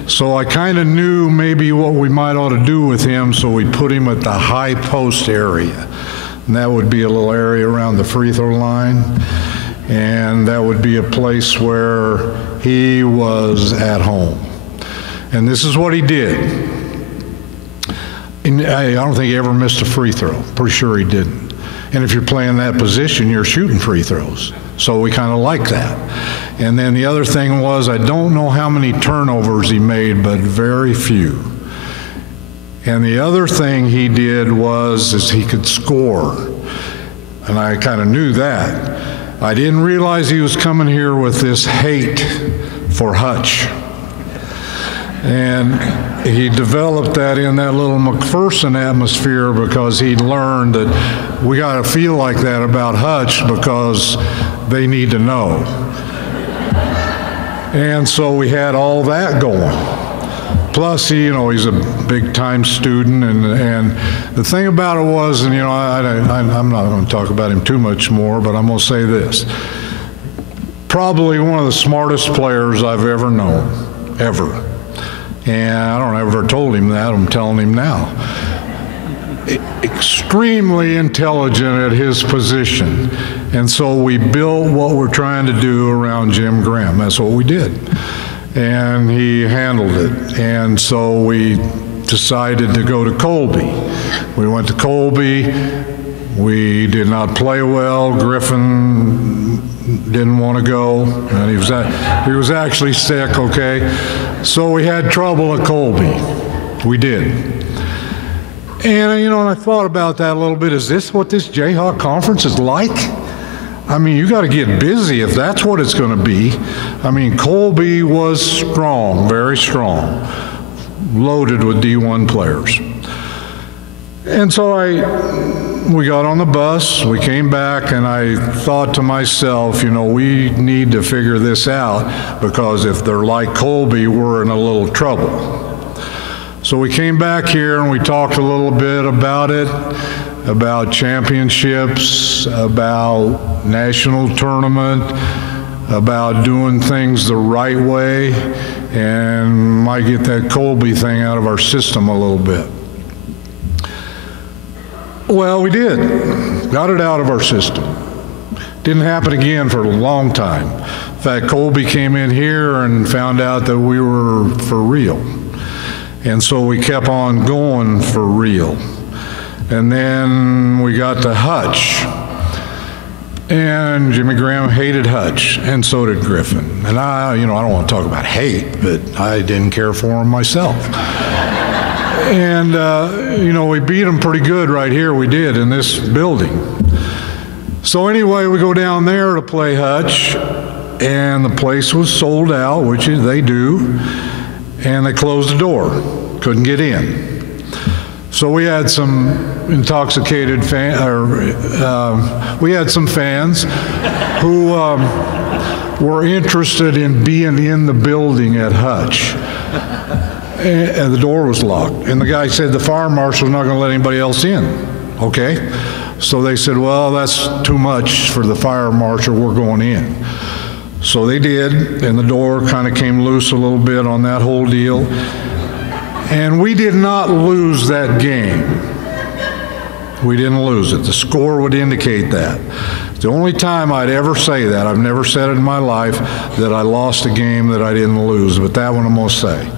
So I kind of knew maybe what we might ought to do with him, so we put him at the high post area. And that would be a little area around the free throw line. And that would be a place where he was at home. And this is what he did. And I don't think he ever missed a free throw. Pretty sure he didn't. And if you're playing that position, you're shooting free throws. So we kind of like that. And then the other thing was, I don't know how many turnovers he made, but very few. And the other thing he did is he could score. And I kind of knew that. I didn't realize he was coming here with this hate for Hutch. And he developed that in that little McPherson atmosphere because he learned that we got to feel like that about Hutch because they need to know. And so we had all that going. Plus, he's a big-time student, and the thing about it was, and I'm not going to talk about him too much more, but I'm going to say this. Probably one of the smartest players I've ever known, ever. And I don't ever told him that, I'm telling him now. Extremely intelligent at his position. And so we built what we're trying to do around Jim Graham. That's what we did. And he handled it. And so we decided to go to Colby. We went to Colby. We did not play well. Griffin didn't want to go. And he was actually sick, okay? So we had trouble at Colby. We did. And, and I thought about that a little bit. Is this what this Jayhawk conference is like? I mean, you got to get busy if that's what it's going to be. I mean, Colby was strong, very strong, loaded with D1 players. And so we got on the bus, we came back, and I thought to myself, you know, we need to figure this out, because if they're like Colby, we're in a little trouble. So we came back here and we talked a little bit about it, about championships, about national tournament, about doing things the right way, and might get that Colby thing out of our system a little bit. Well, we did. Got it out of our system. Didn't happen again for a long time. In fact, Colby came in here and found out that we were for real. And so we kept on going for real. And then we got to Hutch. And Jimmy Graham hated Hutch, and so did Griffin. And I don't want to talk about hate, but I didn't care for him myself. And, we beat them pretty good right here. We did, in this building. So anyway, we go down there to play Hutch, and the place was sold out, which they do, and they closed the door. Couldn't get in. So we had some intoxicated we had some fans who were interested in being in the building at Hutch. And the door was locked. And the guy said the fire marshal's not going to let anybody else in. Okay? So they said, well, that's too much for the fire marshal. We're going in. So they did, and the door kind of came loose a little bit on that whole deal. And we did not lose that game. We didn't lose it. The score would indicate that. It's the only time I'd ever say that. I've never said it in my life that I lost a game that I didn't lose, but that one I'm going to say.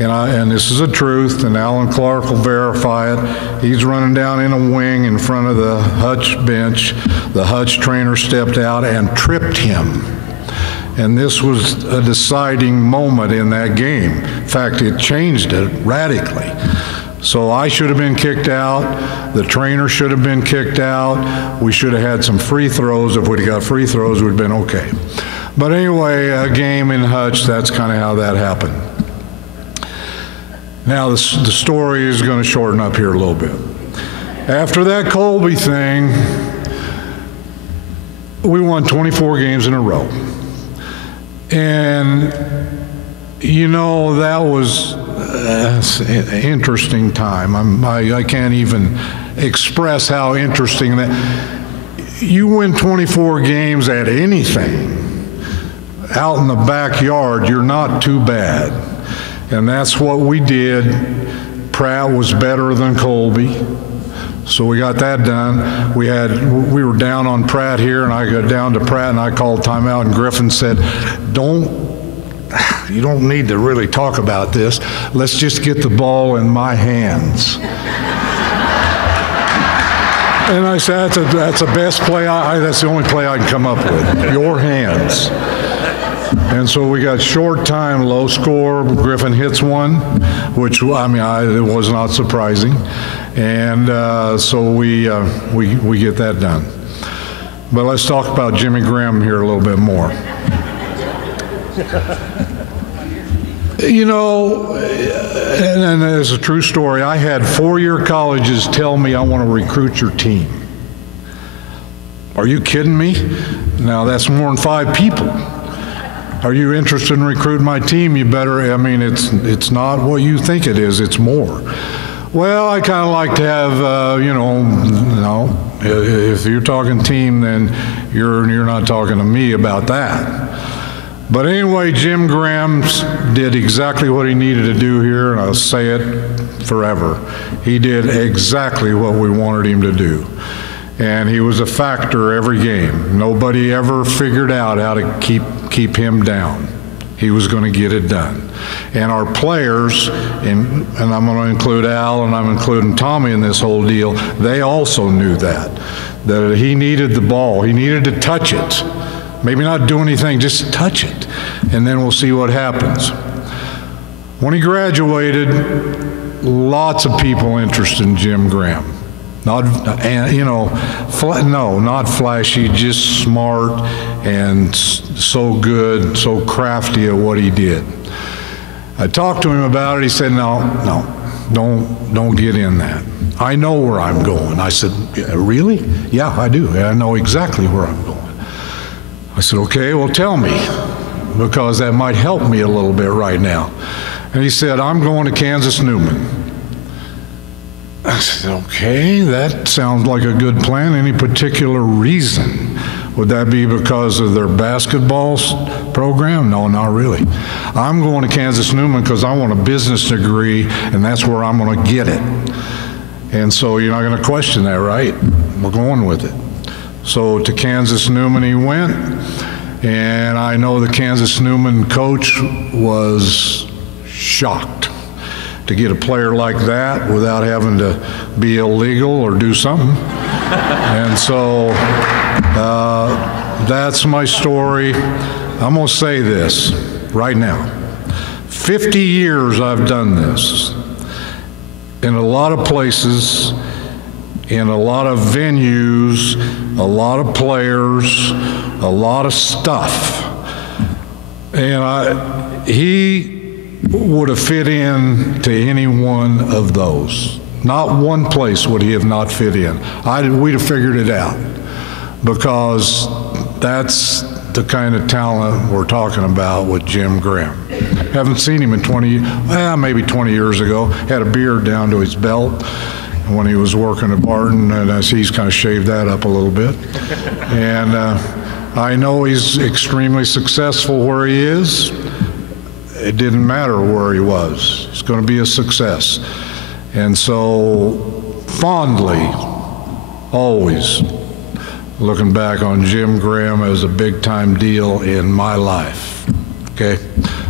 And this is the truth, and Alan Clark will verify it. He's running down in a wing in front of the Hutch bench. The Hutch trainer stepped out and tripped him. And this was a deciding moment in that game. In fact, it changed it radically. So I should have been kicked out. The trainer should have been kicked out. We should have had some free throws. If we'd have got free throws, we'd have been okay. But anyway, a game in Hutch, that's kind of how that happened. Now, the story is going to shorten up here a little bit. After that Colby thing, we won 24 games in a row. And, that was an interesting time. I can't even express how interesting that. You win 24 games at anything, out in the backyard, you're not too bad. And that's what we did. Pratt was better than Colby, so we got that done. We were down on Pratt here, and I got down to Pratt, and I called timeout, and Griffin said, you don't need to really talk about this. Let's just get the ball in my hands. And I said, that's the best play, that's the only play I can come up with, your hands. And so we got short time, low score. Griffin hits one, which, it was not surprising. And so we get that done. But let's talk about Jimmy Graham here a little bit more. And it's a true story. I had four-year colleges tell me, I want to recruit your team. Are you kidding me? Now, that's more than 5 people. Are you interested in recruiting my team? You better, it's not what you think it is, it's more. Well, I kind of like to have, no, if you're talking team, then you're not talking to me about that. But anyway, Jim Graham did exactly what he needed to do here, and I'll say it forever. He did exactly what we wanted him to do. And he was a factor every game. Nobody ever figured out how to keep him down. He was going to get it done. And our players, and I'm going to include Al and I'm including Tommy in this whole deal, they also knew that he needed the ball. He needed to touch it. Maybe not do anything, just touch it. And then we'll see what happens. When he graduated, lots of people interested in Jim Graham. Not, and you know, no, not flashy, just smart and so good, so crafty at what he did. I talked to him about it. He said, no, don't get in that. I know where I'm going. I said, really? Yeah, I do. I know exactly where I'm going. I said, okay, well, tell me, because that might help me a little bit right now. And he said, I'm going to Kansas Newman. I said, okay, that sounds like a good plan. Any particular reason? Would that be because of their basketball program? No, not really. I'm going to Kansas Newman because I want a business degree, and that's where I'm going to get it. And so you're not going to question that, right? We're going with it. So to Kansas Newman he went, and I know the Kansas Newman coach was shocked to get a player like that without having to be illegal or do something. And so that's my story. I'm going to say this right now. 50 years I've done this in a lot of places, in a lot of venues, a lot of players, a lot of stuff. And he would have fit in to any one of those. Not one place would he have not fit in. We'd have figured it out, because that's the kind of talent we're talking about with Jim Graham. Haven't seen him in maybe 20 years ago. Had a beard down to his belt when he was working at Barton, and he's kind of shaved that up a little bit. And I know he's extremely successful where he is. It didn't matter where he was. He's going to be a success. And so fondly, always looking back on Jim Graham as a big-time deal in my life. Okay?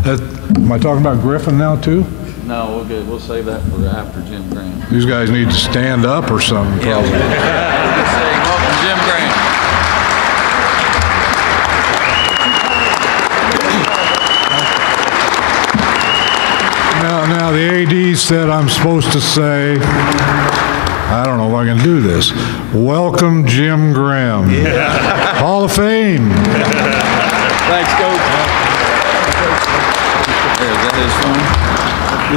Am I talking about Griffin now, too? No, we're good. We'll save that for after Jim Graham. These guys need to stand up or something, probably. Yeah. Just saying, welcome, Jim Graham. Now the AD said I'm supposed to say, I don't know if I can do this. Welcome, Jim Graham. Yeah. Hall of Fame. Thanks, Coach. Is that his phone?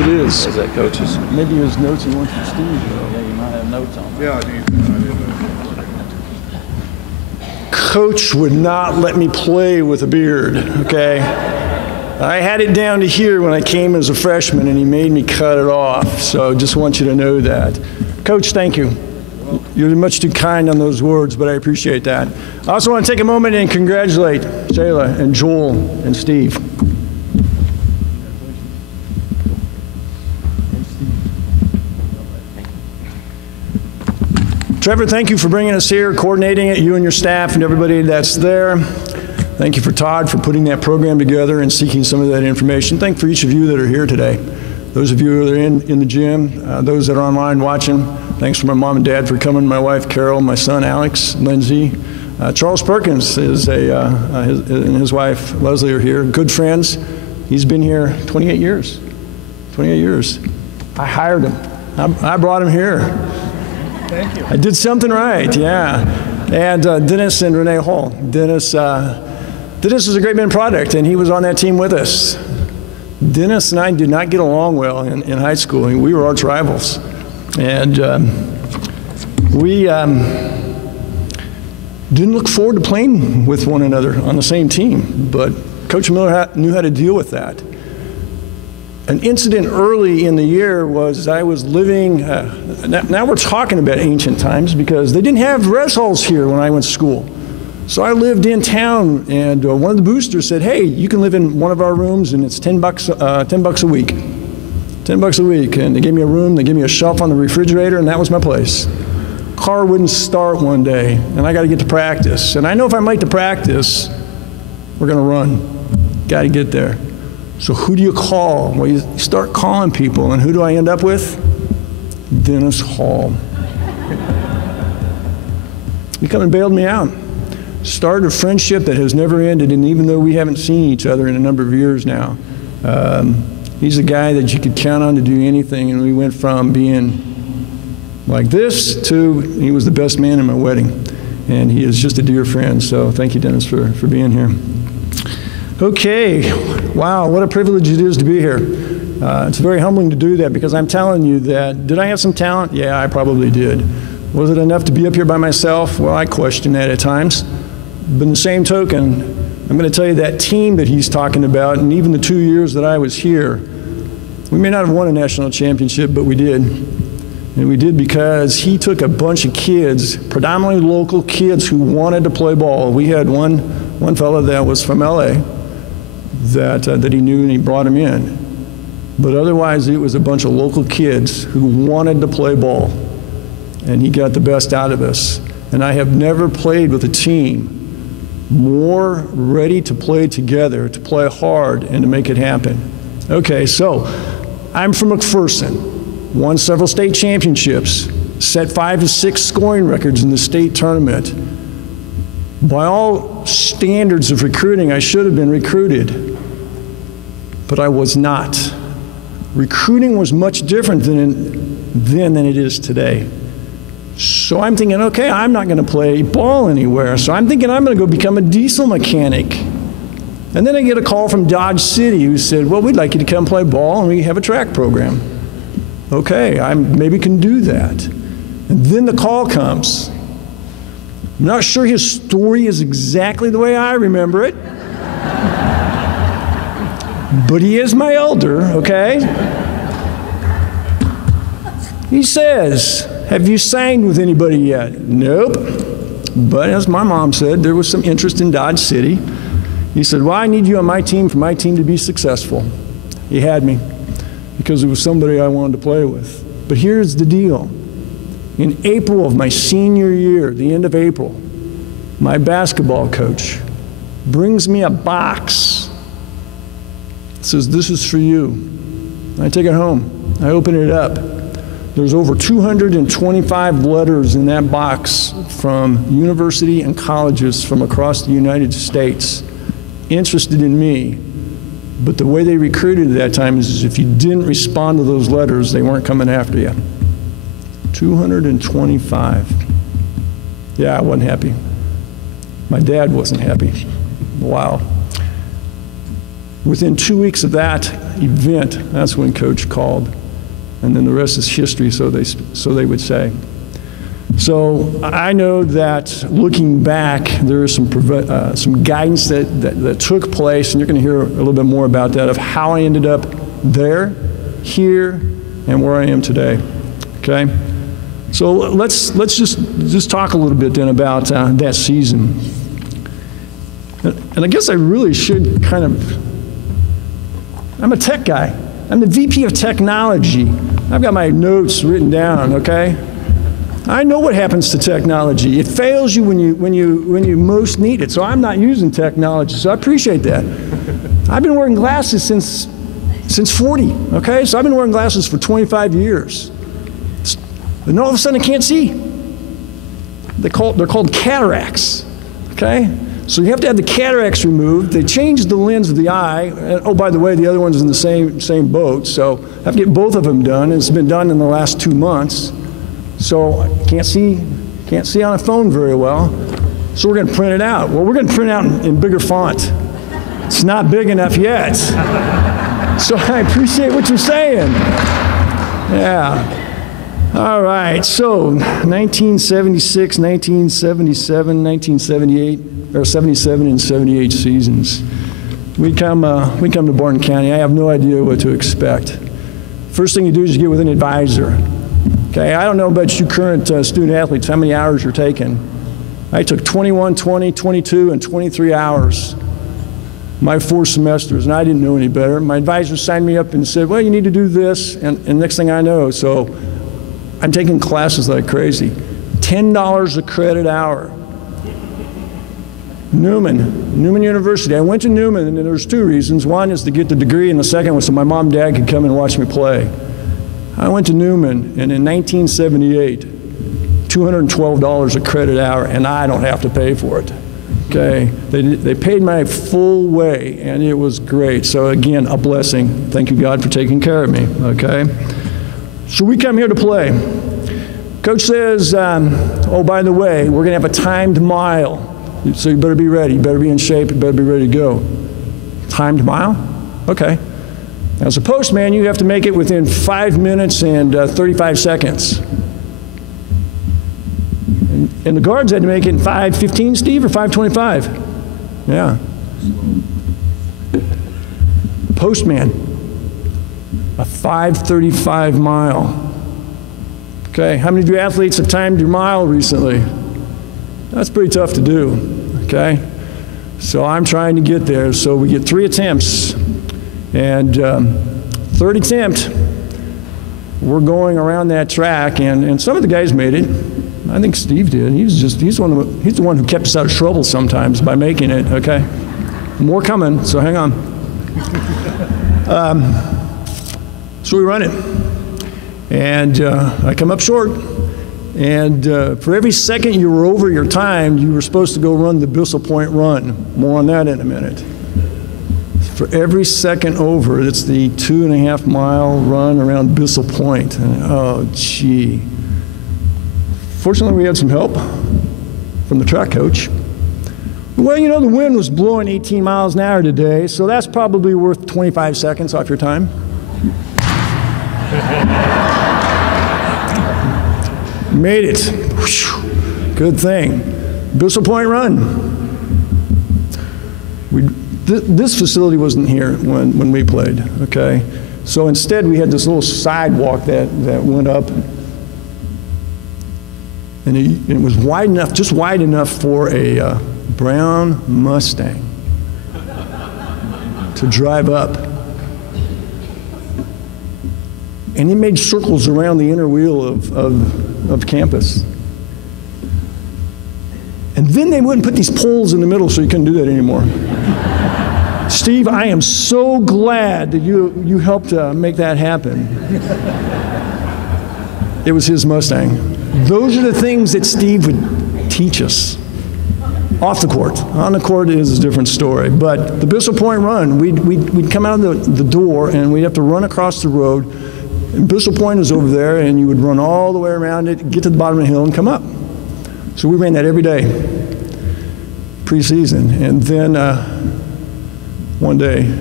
It is. Is that Coach's? Maybe his notes he wants from Steve. Yeah, you might have notes on. Yeah, I need Coach would not let me play with a beard, okay? I had it down to here when I came as a freshman, and he made me cut it off. So just want you to know that. Coach, thank you. You're much too kind on those words, but I appreciate that. I also want to take a moment and congratulate Shala and Joel and Steve. Trevor, thank you for bringing us here, coordinating it, you and your staff and everybody that's there. Thank you for Todd for putting that program together and seeking some of that information. Thank you for each of you that are here today. Those of you that are in the gym, those that are online watching, thanks for my mom and dad for coming, my wife Carol, my son Alex, Lindsay. Charles Perkins is and his wife Leslie are here, good friends. He's been here 28 years. 28 years. I hired him. I brought him here. Thank you. I did something right, yeah. And Dennis and Renee Hall. Dennis is a great man product, and he was on that team with us. Dennis and I did not get along well in high school. We were arch rivals. And we didn't look forward to playing with one another on the same team, but Coach Miller knew how to deal with that. An incident early in the year was I was living, now we're talking about ancient times because they didn't have res halls here when I went to school. So I lived in town, and one of the boosters said, hey, you can live in one of our rooms, and it's $10 a week. $10 a week, and they gave me a room, they gave me a shelf on the refrigerator, and that was my place. Car wouldn't start one day, and I got to get to practice. And I know if I'm late to practice, we're going to run. Got to get there. So who do you call? Well, you start calling people, and who do I end up with? Dennis Hall. He come and bailed me out. Started a friendship that has never ended, and even though we haven't seen each other in a number of years now, he's a guy that you could count on to do anything, and we went from being like this to he was the best man in my wedding. And he is just a dear friend. So thank you, Dennis, for being here. Okay. Wow, what a privilege it is to be here. It's very humbling to do that because I'm telling you that, did I have some talent? Yeah, I probably did. Was it enough to be up here by myself? Well, I question that at times. But in the same token, I'm going to tell you that team that he's talking about, and even the 2 years that I was here, we may not have won a national championship, but we did. And we did because he took a bunch of kids, predominantly local kids who wanted to play ball. We had one fellow that was from LA that he knew, and he brought him in. But otherwise, it was a bunch of local kids who wanted to play ball. And he got the best out of us. And I have never played with a team more ready to play together, to play hard, and to make it happen. Okay, so I'm from McPherson, won several state championships, set 5 to 6 scoring records in the state tournament. By all standards of recruiting, I should have been recruited, but I was not. Recruiting was much different then than it is today. So I'm thinking, okay, I'm not going to play ball anywhere. So I'm thinking I'm going to go become a diesel mechanic. And then I get a call from Dodge City who said, well, we'd like you to come play ball and we have a track program. Okay, I maybe can do that. And then the call comes. I'm not sure his story is exactly the way I remember it. But he is my elder, okay? He says, have you signed with anybody yet? Nope. But as my mom said, there was some interest in Dodge City. He said, well, I need you on my team for my team to be successful. He had me because it was somebody I wanted to play with. But here's the deal. In April of my senior year, the end of April, my basketball coach brings me a box. Says, this is for you. I take it home. I open it up. There's over 225 letters in that box from university and colleges from across the United States interested in me. But the way they recruited at that time is if you didn't respond to those letters, they weren't coming after you. 225. Yeah, I wasn't happy. My dad wasn't happy. Wow. Within 2 weeks of that event, that's when Coach called. And then the rest is history, so they would say. So I know that looking back, there is some guidance that took place, and you're going to hear a little bit more about that, of how I ended up there, here, and where I am today. Okay? So let's just talk a little bit then about that season. And I guess I really should kind of, I'm a tech guy. I'm the VP of technology. I've got my notes written down, okay? I know what happens to technology. It fails you when you most need it. So I'm not using technology, so I appreciate that. I've been wearing glasses since 40, okay? So I've been wearing glasses for 25 years. And all of a sudden I can't see. They're called cataracts, okay? So you have to have the cataracts removed. They changed the lens of the eye. Oh, by the way, the other one's in the same boat. So I have to get both of them done. It's been done in the last 2 months. So I can't see on a phone very well. So we're going to print it out. Well, we're going to print it out in bigger font. It's not big enough yet. So I appreciate what you're saying. Yeah. All right, so 1976, 1977, 1978, or 77 and 78 seasons. We come to Barton County. I have no idea what to expect. First thing you do is you get with an advisor. Okay, I don't know about you current student athletes, how many hours you're taking. I took 21, 20, 22, and 23 hours my 4 semesters, and I didn't know any better. My advisor signed me up and said, well, you need to do this, and next thing I know, so I'm taking classes like crazy. $10 a credit hour. Newman University. I went to Newman, and there was 2 reasons. One is to get the degree, and the second was so my mom and dad could come and watch me play. I went to Newman, and in 1978, $212 a credit hour, and I don't have to pay for it. Okay, they paid my full way, and it was great. So again, a blessing. Thank you, God, for taking care of me. Okay. So we come here to play. Coach says, oh, by the way, we're going to have a timed mile. So you better be ready. You better be in shape. You better be ready to go. Timed mile? Okay. Now, as a postman, you have to make it within 5 minutes and 35 seconds. And the guards had to make it in 5:15, Steve, or 5:25? Yeah. Postman, a 5:35 mile. Okay, how many of you athletes have timed your mile recently? That's pretty tough to do, okay? So I'm trying to get there. So we get 3 attempts. And third attempt, we're going around that track, and some of the guys made it. I think Steve did. He's the one who kept us out of trouble sometimes by making it, okay? More coming, so hang on. So we run it. And I come up short. And for every second you were over your time, you were supposed to go run the Bissell Point run. More on that in a minute. For every second over, it's the 2.5 mile run around Bissell Point. And, oh, gee. Fortunately, we had some help from the track coach. Well, you know, the wind was blowing 18 miles an hour today, so that's probably worth 25 seconds off your time. Made it. Good thing. Bissell Point run. This facility wasn't here when we played, okay? So instead, we had this little sidewalk that went up. And it was wide enough, just wide enough for a brown Mustang to drive up. And he made circles around the inner wheel of campus. And then they wouldn't put these poles in the middle, so you couldn't do that anymore. Steve, I am so glad that you helped make that happen. It was his Mustang. Those are the things that Steve would teach us. Off the court. On the court is a different story. But the Bissell Point run, we'd come out of the door and we'd have to run across the road. And Bissell Point is over there, and you would run all the way around it, get to the bottom of the hill, and come up. So we ran that every day, preseason. And then one day,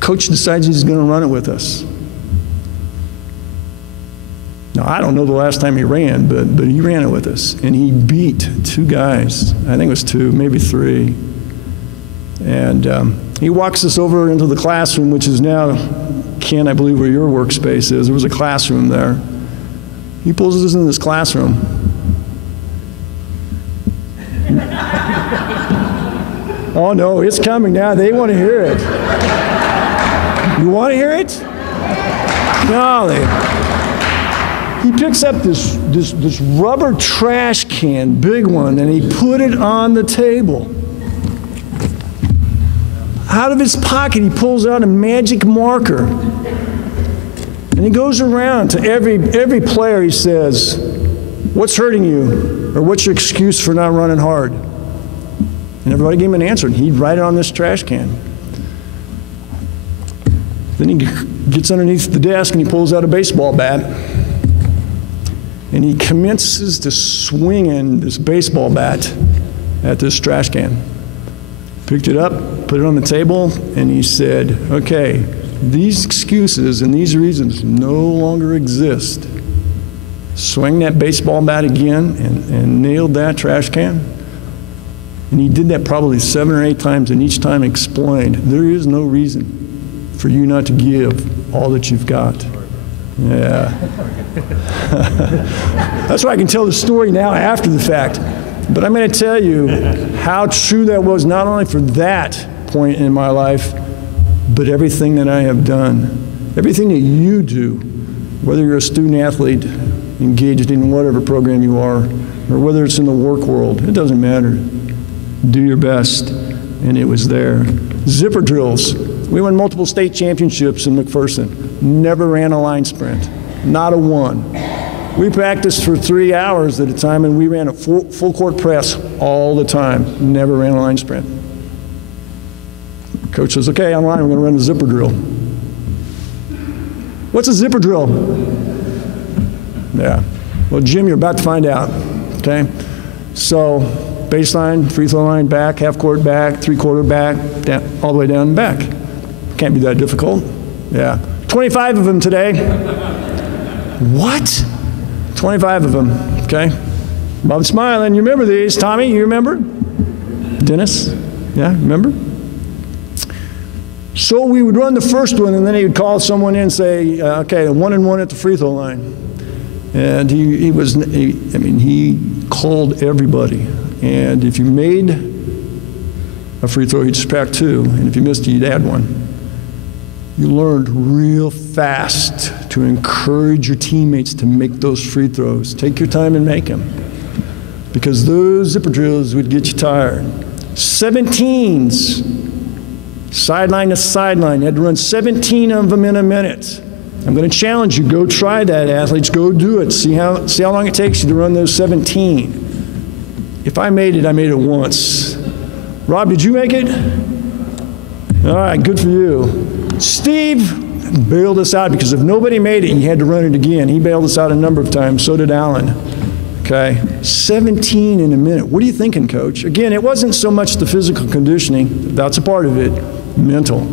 Coach decides he's going to run it with us. Now, I don't know the last time he ran, but he ran it with us. And he beat 2 guys. I think it was 2, maybe 3. And he walks us over into the classroom, which is now, Ken, I believe where your workspace is. There was a classroom there. He pulls us in this classroom. Oh, no, it's coming now. They want to hear it. You want to hear it? Golly. He picks up this rubber trash can, big one, and he put it on the table. Out of his pocket, he pulls out a magic marker. And he goes around to every player, he says, "What's hurting you?" Or "What's your excuse for not running hard?" And everybody gave him an answer, and he'd write it on this trash can. Then he gets underneath the desk and he pulls out a baseball bat. And he commences to swinging this baseball bat at this trash can. Picked it up, put it on the table, and he said, "Okay, these excuses and these reasons no longer exist." Swing that baseball bat again and nailed that trash can. And he did that probably 7 or 8 times, and each time explained, there is no reason for you not to give all that you've got. Yeah. That's why I can tell the story now after the fact. But I'm going to tell you how true that was, not only for that point in my life, but everything that I have done. Everything that you do, whether you're a student athlete engaged in whatever program you are, or whether it's in the work world, it doesn't matter. Do your best, and it was there. Zipper drills. We won multiple state championships in McPherson. Never ran a line sprint, not a one. We practiced for 3 hours at a time, and we ran a full court press all the time. Never ran a line sprint. Coach says, "Okay, online, we're going to run a zipper drill." What's a zipper drill? Yeah. Well, Jim, you're about to find out, okay? So baseline, free throw line, back, half court back, three-quarter back, down, all the way down and back. Can't be that difficult. Yeah. 25 of them today. What? 25 of them, okay? Bob's smiling. You remember these. Tommy, you remember? Dennis? Yeah, remember? So we would run the first one, and then he would call someone in and say, okay, 1-and-1 at the free throw line. And he called everybody. And if you made a free throw, he'd subtract 2. And if you missed it, you'd add 1. You learned real fast to encourage your teammates to make those free throws. Take your time and make them. Because those zipper drills would get you tired. 17s, sideline to sideline. You had to run 17 of them in a minute. I'm going to challenge you. Go try that, athletes. Go do it. See how long it takes you to run those 17. If I made it once. Rob, did you make it? All right, good for you. Steve bailed us out because if nobody made it, you had to run it again. He bailed us out a number of times. So did Alan. Okay, 17 in a minute. What are you thinking, Coach? Again, it wasn't so much the physical conditioning. That's a part of it. Mental.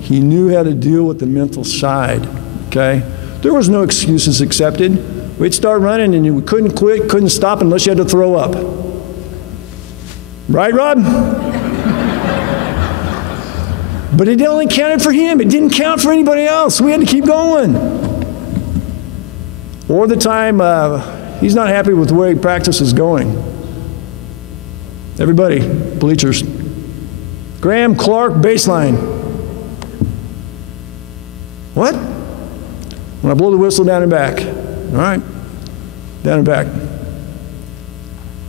He knew how to deal with the mental side. Okay, there was no excuses accepted. We'd start running and you couldn't quit, couldn't stop unless you had to throw up. Right, Rob? But it only counted for him. It didn't count for anybody else. We had to keep going. Or the time he's not happy with the way practice is going. Everybody, bleachers. Graham, Clark, baseline. What? When I blow the whistle, down and back. All right, down and back.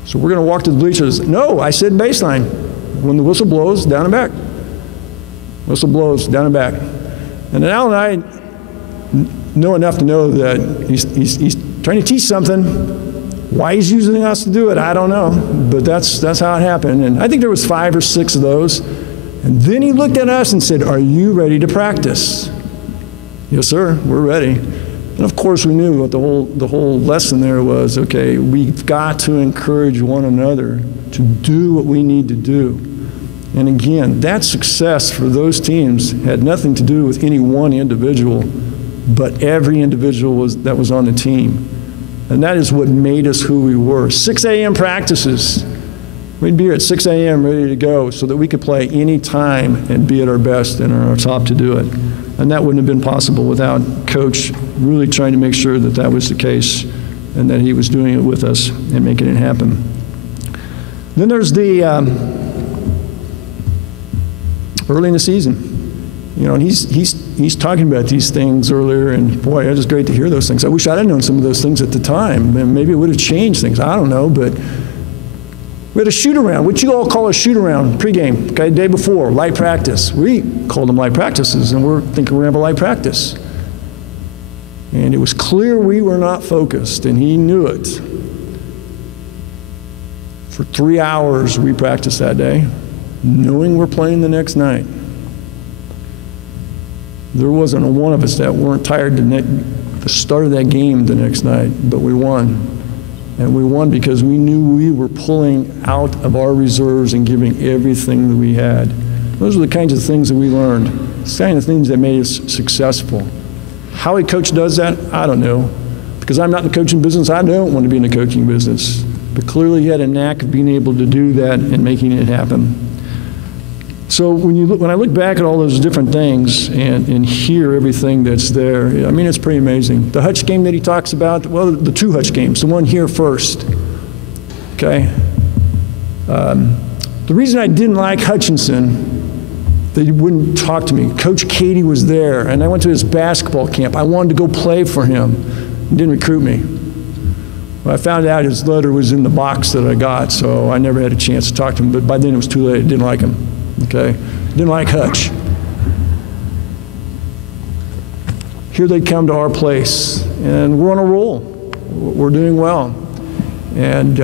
So we're going to walk to the bleachers. No, I said baseline. When the whistle blows, down and back. Whistle blows, down and back. And then Al and I know enough to know that he's trying to teach something. Why he's using us to do it, I don't know. But that's how it happened. And I think there was 5 or 6 of those. And then he looked at us and said, "Are you ready to practice?" Yes, sir, we're ready. And of course we knew what the whole lesson there was, okay, we've got to encourage one another to do what we need to do. And again, that success for those teams had nothing to do with any one individual, but every individual that was on the team. And that is what made us who we were. 6 a.m. practices. We'd be here at 6 a.m. ready to go so that we could play any time and be at our best and on our top to do it. And that wouldn't have been possible without Coach really trying to make sure that that was the case and that he was doing it with us and making it happen. Then there's the early in the season. You know, and he's talking about these things earlier, and boy, it was great to hear those things. I wish I'd have known some of those things at the time, and maybe it would have changed things. I don't know, but we had a shoot-around. What you all call a shoot-around pregame, okay, day before, light practice. We called them light practices, and we're thinking we're going to have a light practice. And it was clear we were not focused, and he knew it. For 3 hours, we practiced that day, knowing we're playing the next night. There wasn't a one of us that weren't tired the start of that game the next night, but we won. And we won because we knew we were pulling out of our reserves and giving everything that we had. Those are the kinds of things that we learned. It's the kind of things that made us successful. How a coach does that, I don't know. Because I'm not in the coaching business, I don't want to be in the coaching business. But clearly he had a knack of being able to do that and making it happen. So when I look back at all those different things and hear everything that's there, I mean, it's pretty amazing. The Hutch game that he talks about, well, the 2 Hutch games, the one here first, okay? The reason I didn't like Hutchinson, they wouldn't talk to me. Coach Katie was there, and I went to his basketball camp. I wanted to go play for him. He didn't recruit me. Well, I found out his letter was in the box that I got, so I never had a chance to talk to him, but by then it was too late. I didn't like him. Okay, didn't like Hutch. Here they come to our place, and we're on a roll. We're doing well, and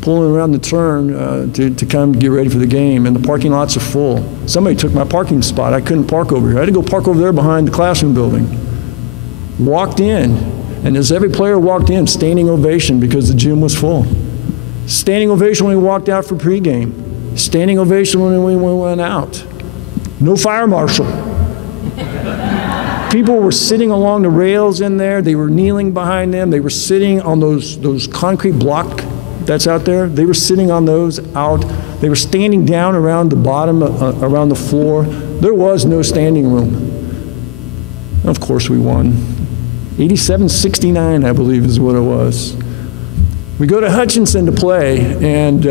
pulling around the turn to come get ready for the game, and the parking lots are full. Somebody took my parking spot. I couldn't park over here. I had to go park over there behind the classroom building. Walked in. And as every player walked in, standing ovation because the gym was full. Standing ovation when we walked out for pregame. Standing ovation when we went out. No fire marshal. People were sitting along the rails in there. They were kneeling behind them. They were sitting on those concrete block that's out there. They were sitting on those out. They were standing down around the bottom, around the floor. There was no standing room. Of course we won. 87-69, I believe is what it was. We go to Hutchinson to play, and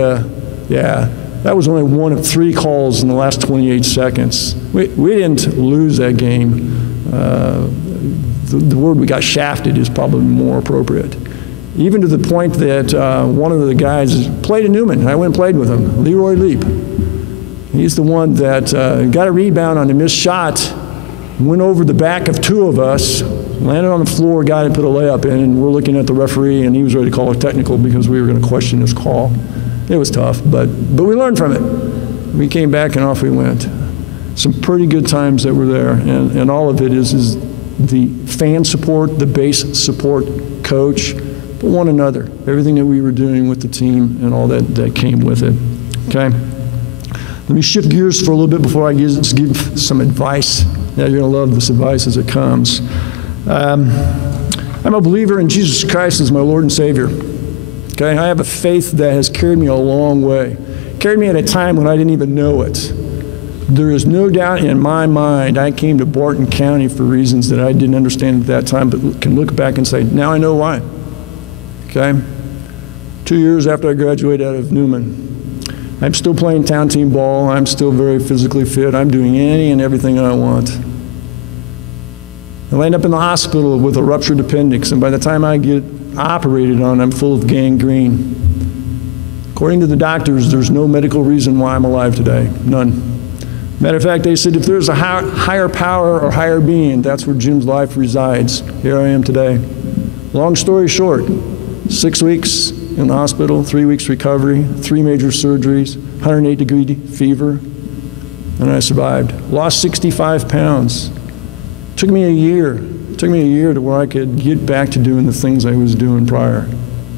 yeah, that was only one of 3 calls in the last 28 seconds. We didn't lose that game. The word we got shafted is probably more appropriate. Even to the point that one of the guys played in Newman. I went and played with him, Leroy Leap. He's the one that got a rebound on a missed shot, went over the back of 2 of us, landed on the floor, got it, put a layup in, and we're looking at the referee, and he was ready to call a technical because we were going to question his call. It was tough, but we learned from it. We came back and off we went. Some pretty good times that were there, and all of it is the fan support, the base support, coach, but one another, everything that we were doing with the team and all that came with it, okay? Let me shift gears for a little bit before I give some advice. Yeah, you're going to love this advice as it comes. I'm a believer in Jesus Christ as my Lord and Savior. Okay, I have a faith that has carried me a long way. Carried me at a time when I didn't even know it. There is no doubt in my mind I came to Barton County for reasons that I didn't understand at that time, but can look back and say, now I know why. Okay? 2 years after I graduated out of Newman, I'm still playing town team ball. I'm still very physically fit. I'm doing any and everything I want. I land up in the hospital with a ruptured appendix, and by the time I get operated on, I'm full of gangrene. According to the doctors, there's no medical reason why I'm alive today. None. Matter of fact, they said if there's a higher power or higher being, that's where Jim's life resides. Here I am today. Long story short, 6 weeks in the hospital, 3 weeks recovery, 3 major surgeries, 108-degree fever, and I survived. Lost 65 pounds. Took me a year. It took me a year to where I could get back to doing the things I was doing prior.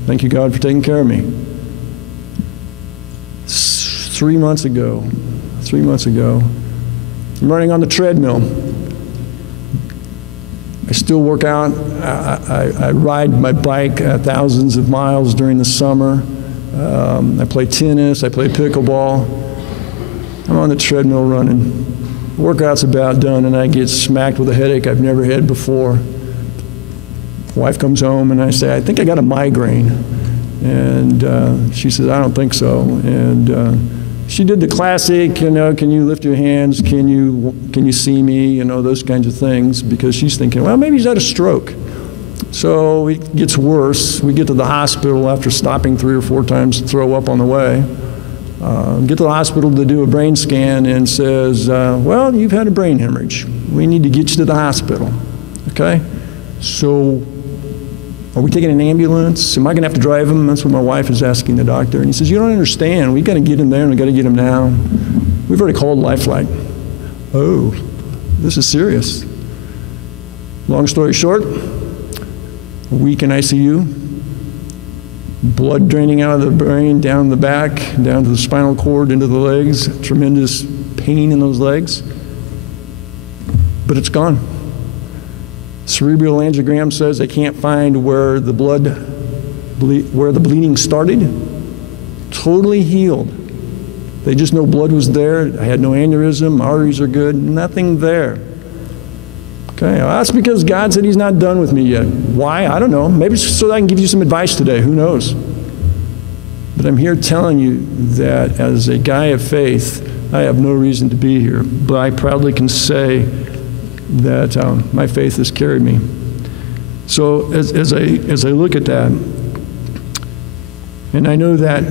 Thank you, God, for taking care of me. 3 months ago, I'm running on the treadmill. I still work out. I ride my bike thousands of miles during the summer. I play tennis. I play pickleball. I'm on the treadmill running. Workout's about done, and I get smacked with a headache I've never had before. Wife comes home, and I say, I think I got a migraine. And she says, I don't think so. And she did the classic, you know, can you lift your hands? Can you see me? You know, those kinds of things, because she's thinking, well, maybe he's had a stroke. So it gets worse. We get to the hospital after stopping 3 or 4 times to throw up on the way. Get to the hospital to do a brain scan and says, well, you've had a brain hemorrhage. We need to get you to the hospital. Okay? So are we taking an ambulance? Am I going to have to drive him? That's what my wife is asking the doctor. And he says, you don't understand. We've got to get him there, and we've got to get him now. We've already called Lifeline. Oh, this is serious. Long story short, a week in ICU, blood draining out of the brain, down the back, down to the spinal cord, into the legs, tremendous pain in those legs. But it's gone. Cerebral angiogram says they can't find where the bleeding started. Totally healed. They just know blood was there. I had no aneurysm, arteries are good, nothing there. Okay, well, that's because God said he's not done with me yet. Why? I don't know. Maybe so that I can give you some advice today. Who knows? But I'm here telling you that as a guy of faith, I have no reason to be here. But I proudly can say that my faith has carried me. So as I look at that, and I know that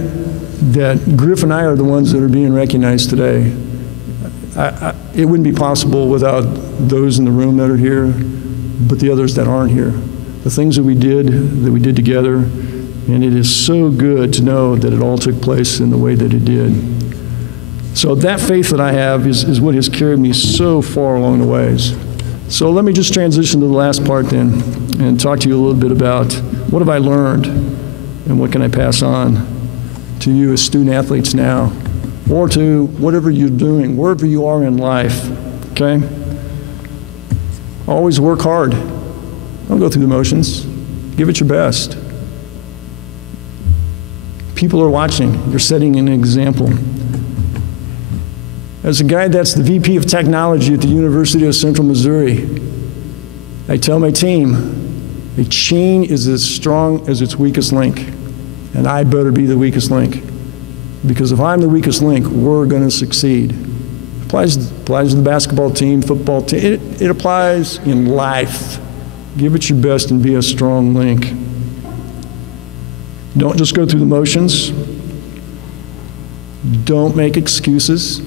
Griffin and I are the ones that are being recognized today. It wouldn't be possible without those in the room that are here, but the others that aren't here. The things that we did together, and it is so good to know that it all took place in the way that it did. So that faith that I have is what has carried me so far along the ways. So let me just transition to the last part then. and talk to you a little bit about what have I learned and what can I pass on to you as student athletes now, or to whatever you're doing, wherever you are in life, okay? Always work hard. Don't go through the motions. Give it your best. People are watching. You're setting an example. As a guy that's the VP of Technology at the University of Central Missouri, I tell my team, a chain is as strong as its weakest link, and I better be the weakest link. Because if I'm the weakest link, we're going to succeed. It applies to the basketball team, football team. It applies in life. Give it your best and be a strong link. Don't just go through the motions. Don't make excuses.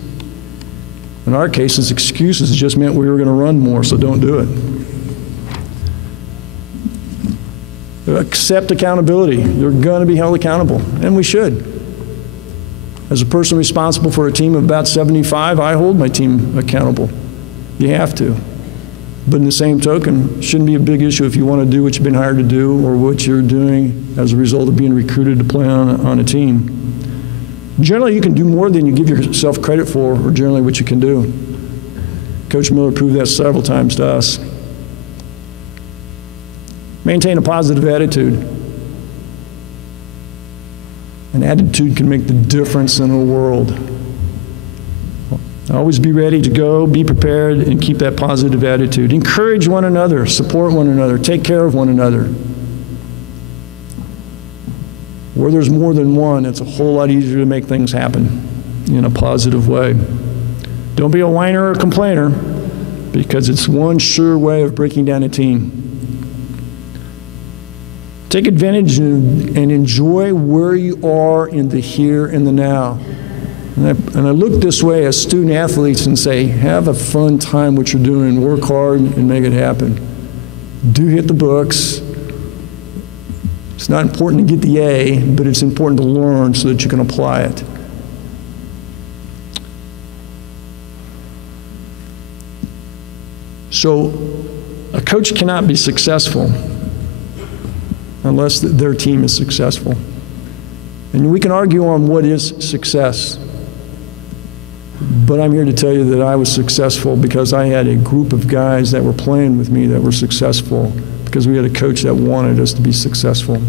In our cases, excuses just meant we were going to run more, so don't do it. Accept accountability. You're going to be held accountable, and we should. As a person responsible for a team of about 75, I hold my team accountable. You have to. But in the same token, it shouldn't be a big issue if you want to do what you've been hired to do or what you're doing as a result of being recruited to play on a team. Generally, you can do more than you give yourself credit for, or generally what you can do. Coach Miller proved that several times to us. Maintain a positive attitude. An attitude can make the difference in the world. Always be ready to go, be prepared, and keep that positive attitude. Encourage one another, support one another, take care of one another. Where there's more than one, it's a whole lot easier to make things happen in a positive way. Don't be a whiner or a complainer, because it's one sure way of breaking down a team. Take advantage and enjoy where you are in the here and the now. And I look this way as student athletes and say, have a fun time what you're doing, work hard and make it happen. Do hit the books. It's not important to get the A, but it's important to learn so that you can apply it. So a coach cannot be successful unless their team is successful. And we can argue on what is success. But I'm here to tell you that I was successful because I had a group of guys that were playing with me that were successful, because we had a coach that wanted us to be successful.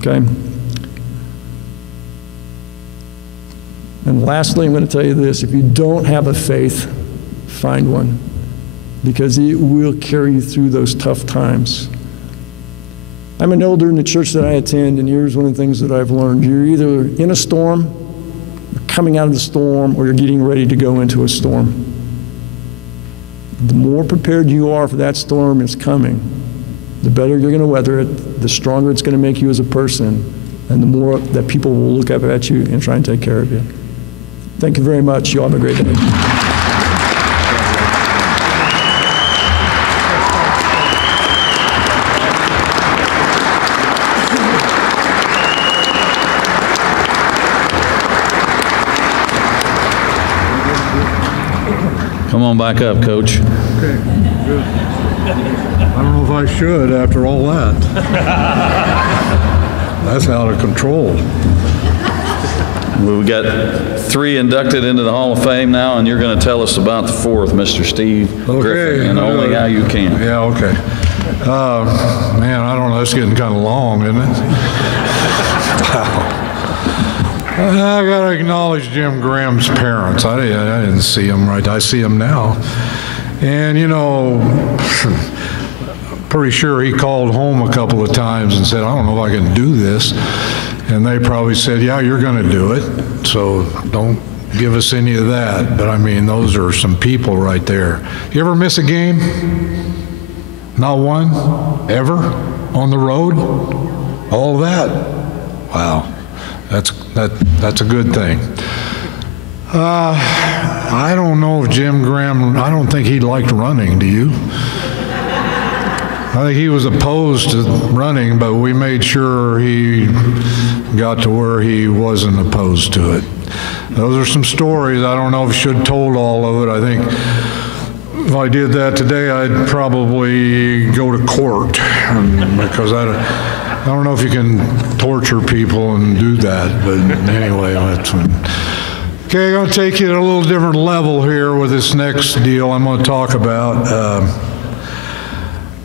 Okay? And lastly, I'm going to tell you this. If you don't have a faith, find one, because it will carry you through those tough times. I'm an elder in the church that I attend, and here's one of the things that I've learned. You're either in a storm, coming out of the storm, or you're getting ready to go into a storm. The more prepared you are for that storm is coming, the better you're going to weather it, the stronger it's going to make you as a person, and the more that people will look up at you and try and take care of you. Thank you very much. You all have a great day. Come on back up, Coach. Okay, good. I don't know if I should after all that. That's out of control. Well, we got 3 inducted into the Hall of Fame now, and you're going to tell us about the 4th, Mr. Steve Griffin, and only how you can. Yeah, okay. Man, I don't know, it's getting kind of long, isn't it? Wow. I got to acknowledge Jim Graham's parents. I didn't see them right. I see them now. And, you know, pretty sure he called home a couple of times and said, I don't know if I can do this. And they probably said, yeah, you're going to do it. So don't give us any of that. But, I mean, those are some people right there. You ever miss a game? Not one? Ever? On the road? All that? Wow. That's a good thing. I don't know if Jim Graham, I don't think he liked running, do you? I think he was opposed to running, but we made sure he got to where he wasn't opposed to it. Those are some stories. I don't know if I should have told all of it. I think if I did that today, I'd probably go to court because I don't know if you can torture people and do that, but anyway, that's when. Okay, I'm going to take you to a little different level here with this next deal I'm going to talk about.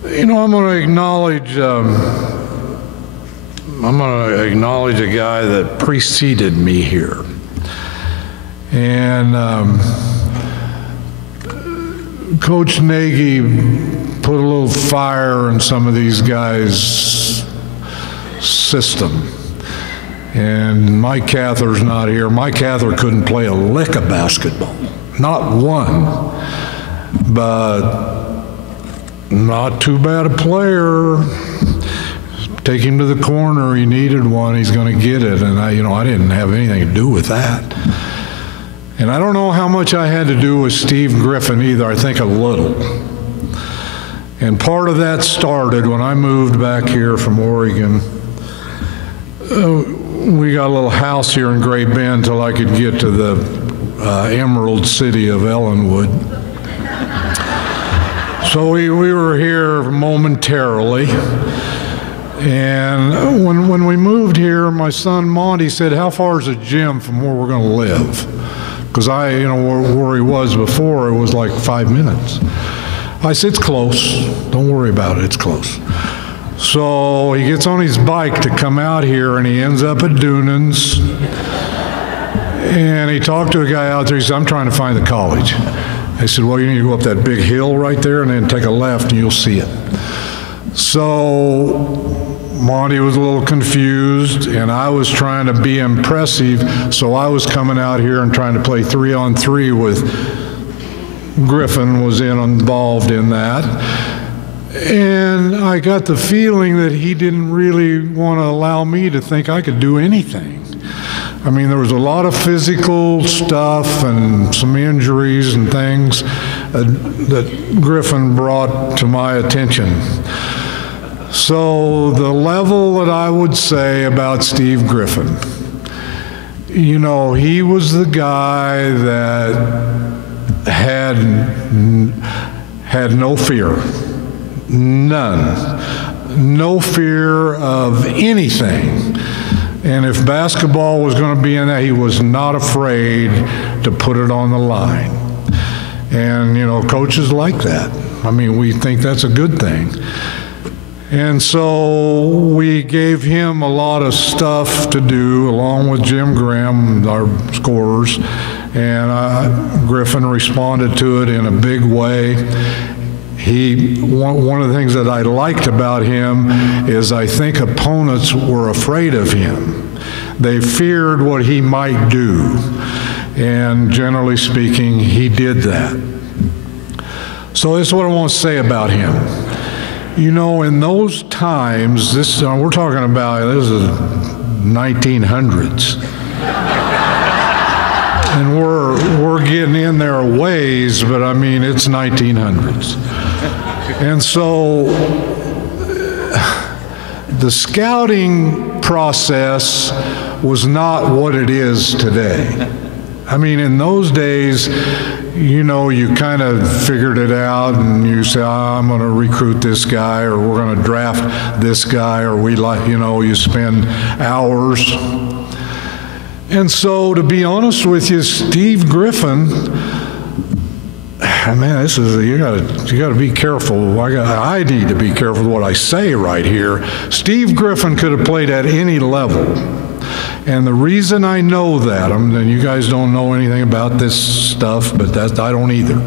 I'm going to acknowledge a guy that preceded me here. And Coach Nagy put a little fire in some of these guys' system. And Mike Cather's not here. Mike Cather couldn't play a lick of basketball, not one. But not too bad a player. Take him to the corner. He needed one. He's going to get it. And I didn't have anything to do with that. And I don't know how much I had to do with Steve Griffin either. I think a little. And part of that started when I moved back here from Oregon. We got a little house here in Great Bend till I could get to the Emerald City of Ellenwood. So we were here momentarily. And when we moved here, my son Monty said, "How far is the gym from where we're going to live?" Because where he was before, it was like 5 minutes. I said, "It's close. Don't worry about it. It's close." So he gets on his bike to come out here, and he ends up at Dunan's. And he talked to a guy out there. He said, "I'm trying to find the college." I said, "Well, you need to go up that big hill right there and then take a left and you'll see it." So Monty was a little confused, and I was trying to be impressive, so I was coming out here and trying to play 3-on-3 with Griffin was involved in that. And I got the feeling that he didn't really want to allow me to think I could do anything. I mean, there was a lot of physical stuff and some injuries and things that Griffin brought to my attention. So the level that I would say about Steve Griffin, he was the guy that had no fear. None. No fear of anything. And if basketball was going to be in that, he was not afraid to put it on the line. And, coaches like that. I mean, we think that's a good thing. And so we gave him a lot of stuff to do, along with Jim Graham, our scorers. And Griffin responded to it in a big way. One of the things that I liked about him is I think opponents were afraid of him. They feared what he might do. And generally speaking, he did that. So this is what I want to say about him. In those times, we're talking about, this is 1900s. And we're getting in there a ways, but I mean, it's 1900s. And so the scouting process was not what it is today. I mean, in those days, you kind of figured it out and you say, I'm going to recruit this guy, or we're going to draft this guy, or you spend hours. And so, to be honest with you, Steve Griffin, man, you got to be careful. I need to be careful with what I say right here. Steve Griffin could have played at any level. And the reason I know that, and you guys don't know anything about this stuff, but I don't either.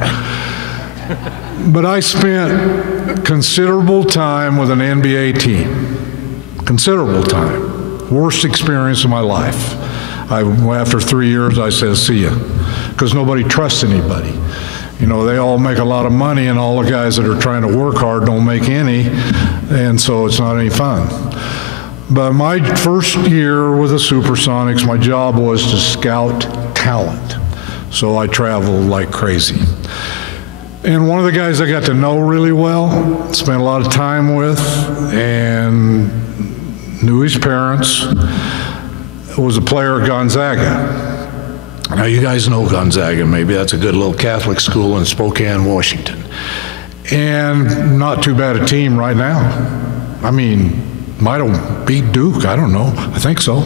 But I spent considerable time with an NBA team. Considerable time. Worst experience of my life. After 3 years, I said, "See ya," because nobody trusts anybody. They all make a lot of money, and all the guys that are trying to work hard don't make any, and so it's not any fun. But my first year with the Supersonics, my job was to scout talent. So I traveled like crazy. And one of the guys I got to know really well, spent a lot of time with, and knew his parents, was a player at Gonzaga. Now, you guys know Gonzaga, maybe. That's a good little Catholic school in Spokane, Washington. And not too bad a team right now. I mean, might have beat Duke, I don't know. I think so.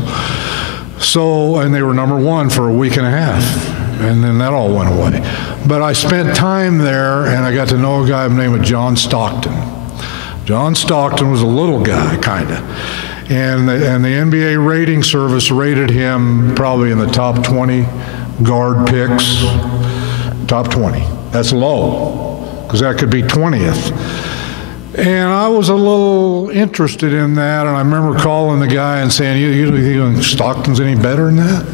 So, and they were number one for a week and a half. And then that all went away. But I spent time there, and I got to know a guy by the name of John Stockton. John Stockton was a little guy, kind of. And the NBA rating service rated him probably in the top 20 guard picks. Top 20. That's low, because that could be 20th. And I was a little interested in that, and I remember calling the guy and saying, you think Stockton's any better than that?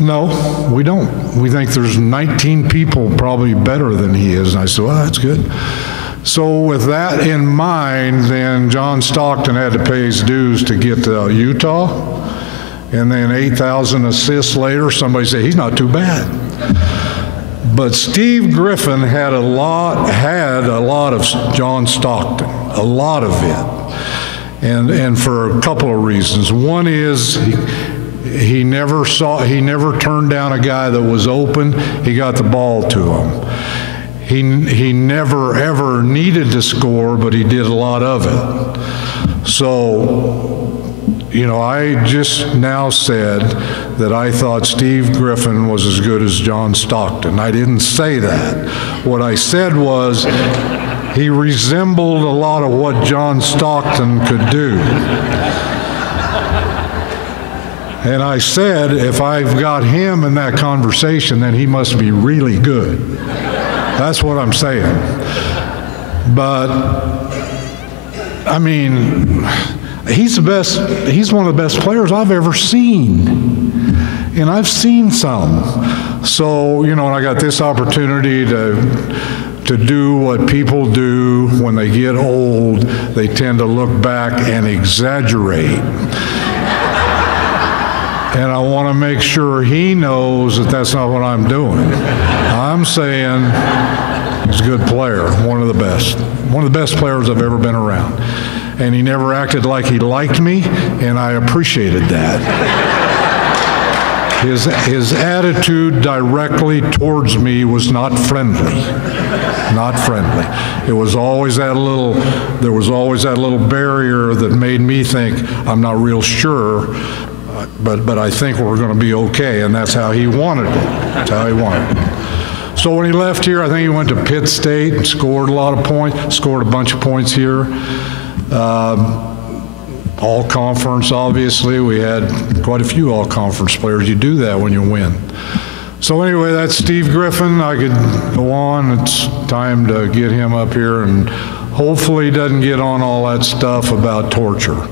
No, we don't. We think there's 19 people probably better than he is. And I said, well, that's good. So with that in mind, then John Stockton had to pay his dues to get to Utah. And then 8,000 assists later, somebody said, he's not too bad. But Steve Griffin had a lot of John Stockton, a lot of it. And for a couple of reasons. One is he never turned down a guy that was open. He got the ball to him. He never ever needed to score, but he did a lot of it. So, you know, I just now said that I thought Steve Griffin was as good as John Stockton. I didn't say that. What I said was he resembled a lot of what John Stockton could do. And I said, if I've got him in that conversation, then he must be really good. That's what I'm saying. But, I mean, he's one of the best players I've ever seen. And I've seen some. So, you know, when I got this opportunity to do what people do when they get old, they tend to look back and exaggerate. And I want to make sure he knows that that's not what I'm doing. I'm saying he's a good player, one of the best players I've ever been around. And he never acted like he liked me, and I appreciated that. His attitude directly towards me was not friendly. Not friendly. There was always that little barrier that made me think, I'm not real sure, but I think we're going to be okay, and that's how he wanted it. That's how he wanted it. So when he left here, I think he went to Pitt State and scored a lot of points, scored a bunch of points here. All conference, obviously. We had quite a few all conference players. You do that when you win. So anyway, that's Steve Griffin. I could go on. It's time to get him up here, and hopefully he doesn't get on all that stuff about torture.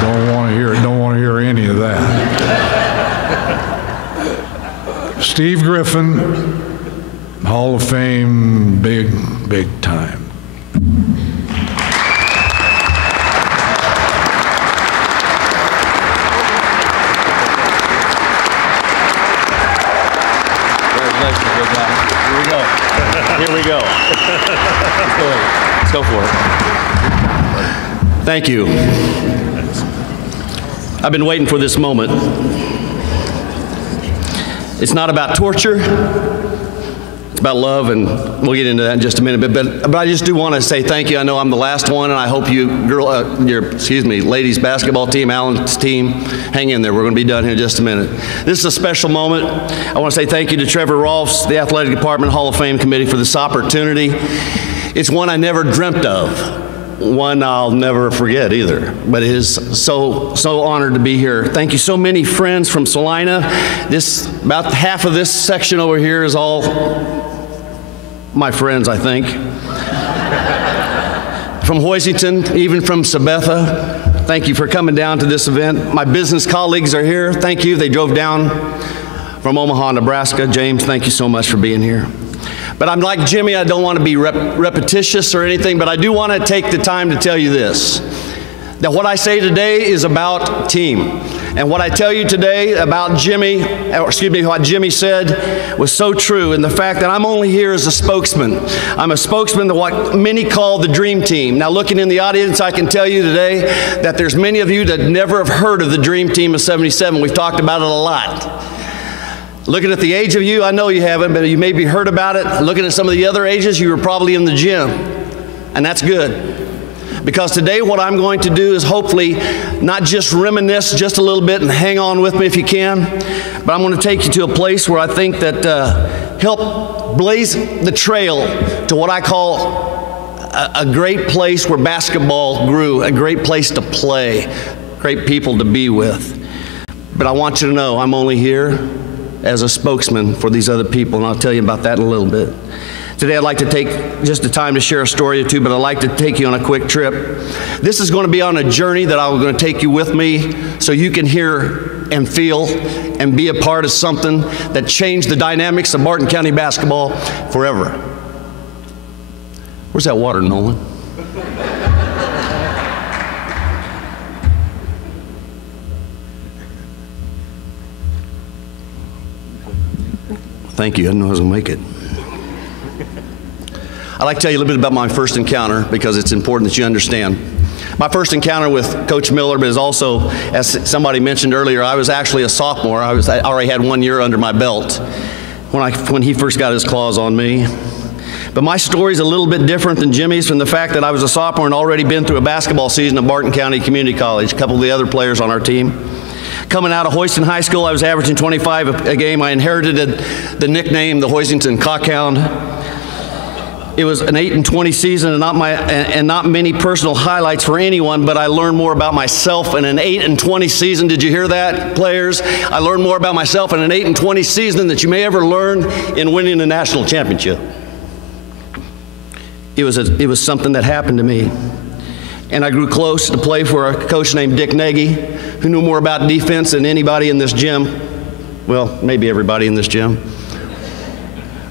Don't want to hear any of that. Steve Griffin, Hall of Fame, big time. Here we go. Let's go for it. Thank you. I've been waiting for this moment. It's not about torture. It's about love, and we'll get into that in just a minute. But I just do want to say thank you. I know I'm the last one, and I hope you, ladies basketball team, Allen's team, hang in there. We're going to be done here in just a minute. This is a special moment. I want to say thank you to Trevor Rolfs, the Athletic Department Hall of Fame Committee, for this opportunity. It's one I never dreamt of. One I'll never forget either, but it is so honored to be here. Thank you so many friends from Salina. About half of this section over here is all my friends, I think. From Hoisington, even from Sabetha, thank you for coming down to this event. My business colleagues are here. Thank you. They drove down from Omaha, Nebraska. James, thank you so much for being here. But I'm like Jimmy, I don't want to be repetitious or anything, but I do want to take the time to tell you this. That what I say today is about team. And what I tell you today about what Jimmy said was so true, and the fact that I'm only here as a spokesman. I'm a spokesman to what many call the dream team. Now, looking in the audience, I can tell you today that there's many of you that never have heard of the dream team of 77. We've talked about it a lot. Looking at the age of you, I know you haven't, but you maybe heard about it. Looking at some of the other ages, you were probably in the gym, and that's good. Because today what I'm going to do is hopefully not just reminisce just a little bit, and hang on with me if you can, but I'm going to take you to a place where I think that help blaze the trail to what I call a great place where basketball grew, a great place to play, great people to be with. But I want you to know I'm only here as a spokesman for these other people, and I'll tell you about that in a little bit. Today I'd like to take just the time to share a story or two, but I'd like to take you on a quick trip. This is going to be on a journey that I'm going to take you with me so you can hear and feel and be a part of something that changed the dynamics of Barton County basketball forever. Where's that water, Nolan? Thank you. I didn't know I was going to make it. I'd like to tell you a little bit about my first encounter because it's important that you understand. My first encounter with Coach Miller, but is also, as somebody mentioned earlier, I was actually a sophomore. I already had 1 year under my belt when he first got his claws on me. But my story's a little bit different than Jimmy's from the fact that I was a sophomore and already been through a basketball season at Barton County Community College, a couple of the other players on our team. Coming out of Hoiston High School, I was averaging 25 a game. I inherited the nickname, the Hoistington Cockhound. It was an 8-20 season, and not many personal highlights for anyone, but I learned more about myself in an 8-20 season. Did you hear that, players? I learned more about myself in an 8-20 season that you may ever learn in winning a national championship. It was something that happened to me. And I grew close to play for a coach named Dick Nagy, who knew more about defense than anybody in this gym. Well, maybe everybody in this gym.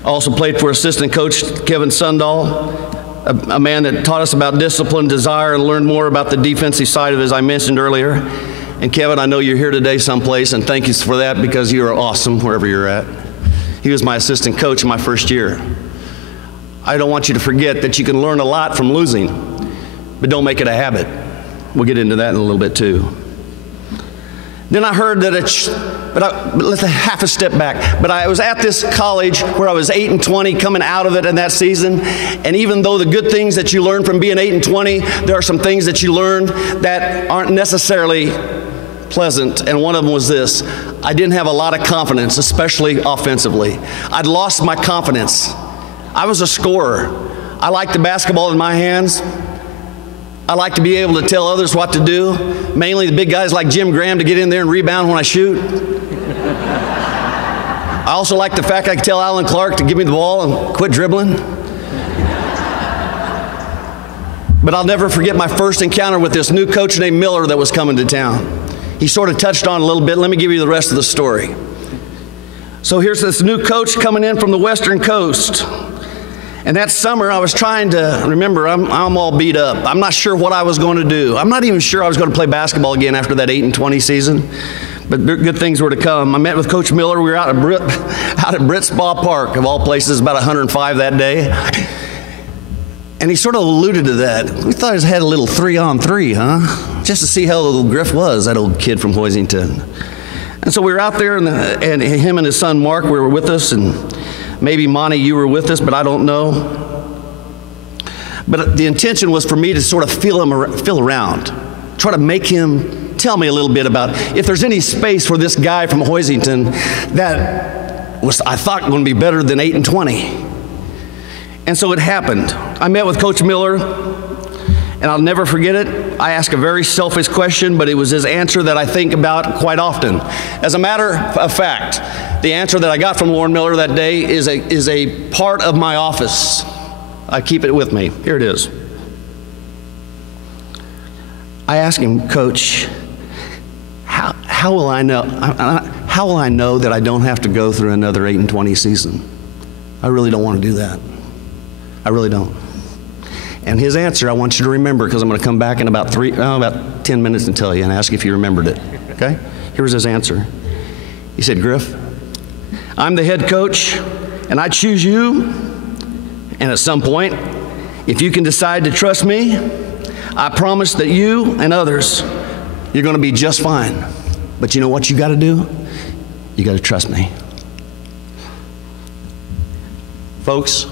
I also played for assistant coach Kevin Sundahl, a man that taught us about discipline, desire, and learned more about the defensive side of it, as I mentioned earlier. And Kevin, I know you're here today someplace, and thank you for that because you are awesome wherever you're at. He was my assistant coach in my first year. I don't want you to forget that you can learn a lot from losing, but don't make it a habit. We'll get into that in a little bit too. Then I heard that let's half a step back. But I was at this college where I was 8-20 coming out of it in that season. And even though the good things that you learn from being 8-20, there are some things that you learn that aren't necessarily pleasant. And one of them was this: I didn't have a lot of confidence, especially offensively. I'd lost my confidence. I was a scorer. I liked the basketball in my hands. I like to be able to tell others what to do, mainly the big guys like Jim Graham to get in there and rebound when I shoot. I also like the fact I can tell Alan Clark to give me the ball and quit dribbling. But I'll never forget my first encounter with this new coach named Miller that was coming to town. He sort of touched on it a little bit. Let me give you the rest of the story. So here's this new coach coming in from the Western Coast. And that summer, I was trying to, remember, I'm all beat up. I'm not sure what I was going to do. I'm not even sure I was going to play basketball again after that 8-20 season. But good things were to come. I met with Coach Miller. We were out at Britt Spa Park, of all places, about 105 that day. And he sort of alluded to that. We thought he had a little 3-on-3, huh? Just to see how old Griff was, that old kid from Hoisington. And so we were out there, and him and his son Mark were with us, and maybe Monty, you were with us, but I don't know. But the intention was for me to sort of feel around, try to make him tell me a little bit about if there's any space for this guy from Hoisington that was, I thought, going to be better than 8-20. And so it happened. I met with Coach Miller, and I'll never forget it. I asked a very selfish question, but it was his answer that I think about quite often. As a matter of fact, the answer that I got from Lauren Miller that day is a part of my office. I keep it with me. Here it is. I asked him, Coach, how will I know that I don't have to go through another 8-20 season? I really don't want to do that. I really don't. And his answer, I want you to remember, because I'm going to come back in about 10 minutes and tell you and ask if you remembered it, okay? Here was his answer. He said, Griff, I'm the head coach, and I choose you, and at some point, if you can decide to trust me, I promise that you and others, you're going to be just fine. But you know what you got to do? You got to trust me. Folks,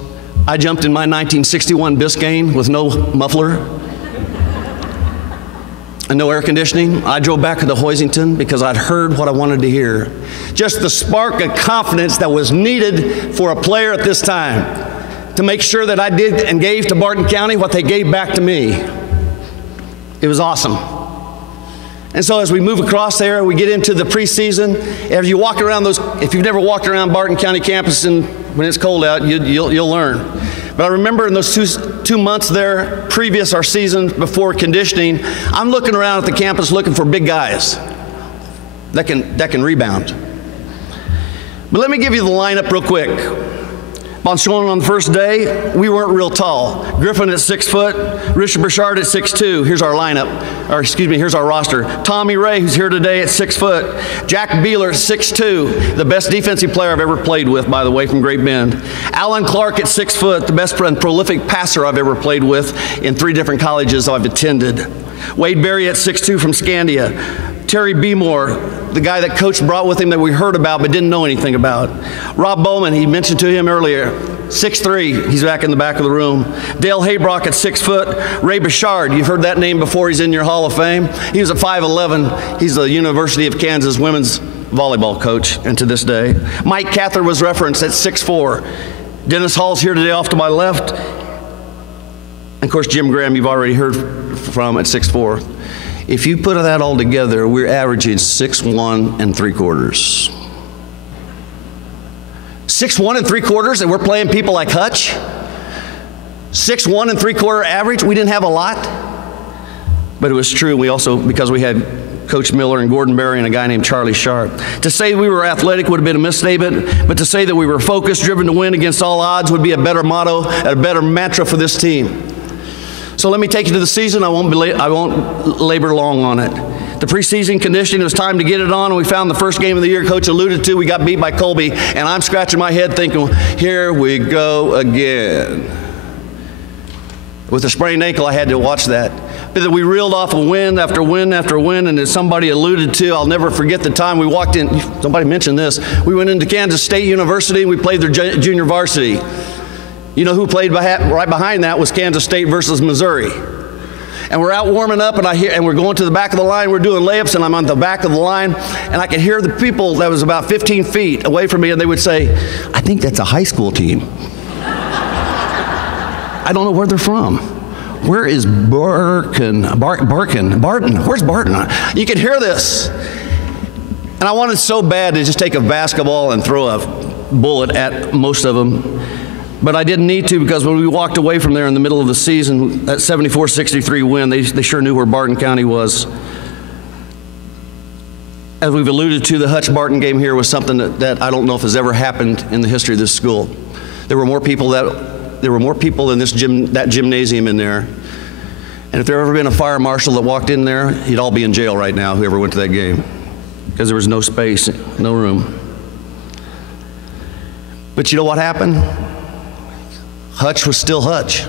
I jumped in my 1961 Biscayne with no muffler and no air conditioning. I drove back to the Hoisington because I'd heard what I wanted to hear. Just the spark of confidence that was needed for a player at this time to make sure that I did and gave to Barton County what they gave back to me. It was awesome. And so as we move across there, we get into the preseason. As you walk around those, if you've never walked around Barton County campus and when it's cold out, you'll learn. But I remember in those two months there, previous our season before conditioning, I'm looking around at the campus looking for big guys that can rebound. But let me give you the lineup real quick. On showing on the first day, we weren't real tall. Griffin at 6 foot, Richard Burchard at 6'2". Here's our lineup, or excuse me, here's our roster. Tommy Ray, who's here today at 6 foot. Jack Beeler at 6'2", the best defensive player I've ever played with, by the way, from Great Bend. Alan Clark at 6 foot, the best and prolific passer I've ever played with in 3 different colleges I've attended. Wade Berry at 6'2" from Scandia. Terry Beemore, the guy that Coach brought with him that we heard about but didn't know anything about. Rob Bowman, he mentioned to him earlier, 6'3", he's back in the back of the room. Dale Haybrock at 6 foot. Ray Burchard, you've heard that name before, he's in your Hall of Fame. He was a 5'11", he's the University of Kansas women's volleyball coach, and to this day. Mike Cather was referenced at 6'4". Dennis Hall's here today off to my left. And of course, Jim Graham, you've already heard from at 6'4". If you put that all together, we're averaging 6'1" and 3/4. 6'1" and 3/4, and we're playing people like Hutch? 6'1" and 3/4 average? We didn't have a lot, but it was true. We also, because we had Coach Miller and Gordon Berry and a guy named Charlie Sharp. To say we were athletic would have been a misstatement, but to say that we were focused, driven to win against all odds would be a better motto and a better mantra for this team. So let me take you to the season. I won't labor long on it. The preseason conditioning, it was time to get it on, and we found the first game of the year Coach alluded to. We got beat by Colby, and I'm scratching my head thinking, here we go again. With a sprained ankle, I had to watch that. But we reeled off a win after win after win, and as somebody alluded to, I'll never forget the time we walked in. Somebody mentioned this. We went into Kansas State University, and we played their junior varsity. You know who played right behind that was Kansas State versus Missouri. And we're out warming up, and we're going to the back of the line. We're doing layups, and I'm on the back of the line, and I could hear the people that was about 15 feet away from me, and they would say, I think that's a high school team. I don't know where they're from. Where is Barton? Where's Barton? You could hear this. And I wanted so bad to just take a basketball and throw a bullet at most of them. But I didn't need to, because when we walked away from there in the middle of the season, that 74-63 win, they sure knew where Barton County was. As we've alluded to, the Hutch-Barton game here was something that I don't know if has ever happened in the history of this school. There were more people in that gymnasium in there. And if there ever been a fire marshal that walked in there, he'd all be in jail right now, whoever went to that game, because there was no space, no room. But you know what happened? Hutch was still Hutch.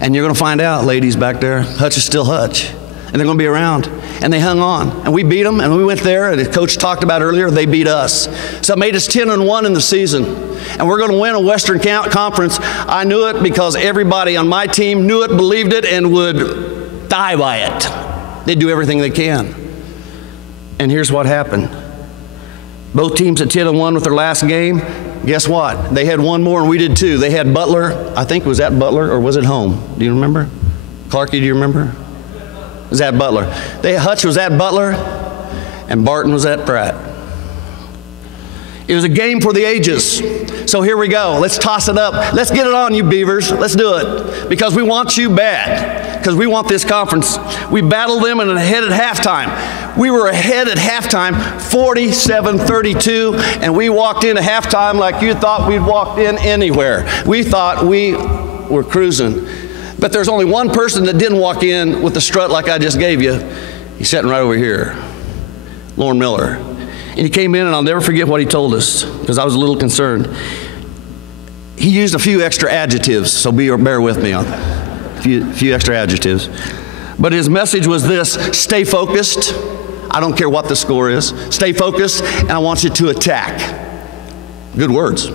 And you're going to find out, ladies back there, Hutch is still Hutch. And they're going to be around. And they hung on. And we beat them, and we went there, and the coach talked about earlier, they beat us. So it made us 10-1 in the season. And we're going to win a Western Conference. I knew it because everybody on my team knew it, believed it, and would die by it. They'd do everything they can. And here's what happened. Both teams at 10-1 with their last game. Guess what? They had one more, and we did too. They had Butler. I think, was that Butler, or was it home? Do you remember? Clarky, do you remember? Was that Butler? Hutch was at Butler, and Barton was at Pratt. It was a game for the ages. So here we go. Let's toss it up. Let's get it on, you Beavers. Let's do it. Because we want you bad. Because we want this conference. We battled them and ahead at halftime. We were ahead at halftime, 47-32, and we walked into halftime like you thought we'd walked in anywhere. We thought we were cruising. But there's only one person that didn't walk in with the strut like I just gave you. He's sitting right over here, Lauren Miller. And he came in, and I'll never forget what he told us, because I was a little concerned. He used a few extra adjectives, so bear with me on a few extra adjectives. But his message was this: stay focused. I don't care what the score is. Stay focused, and I want you to attack. Good words.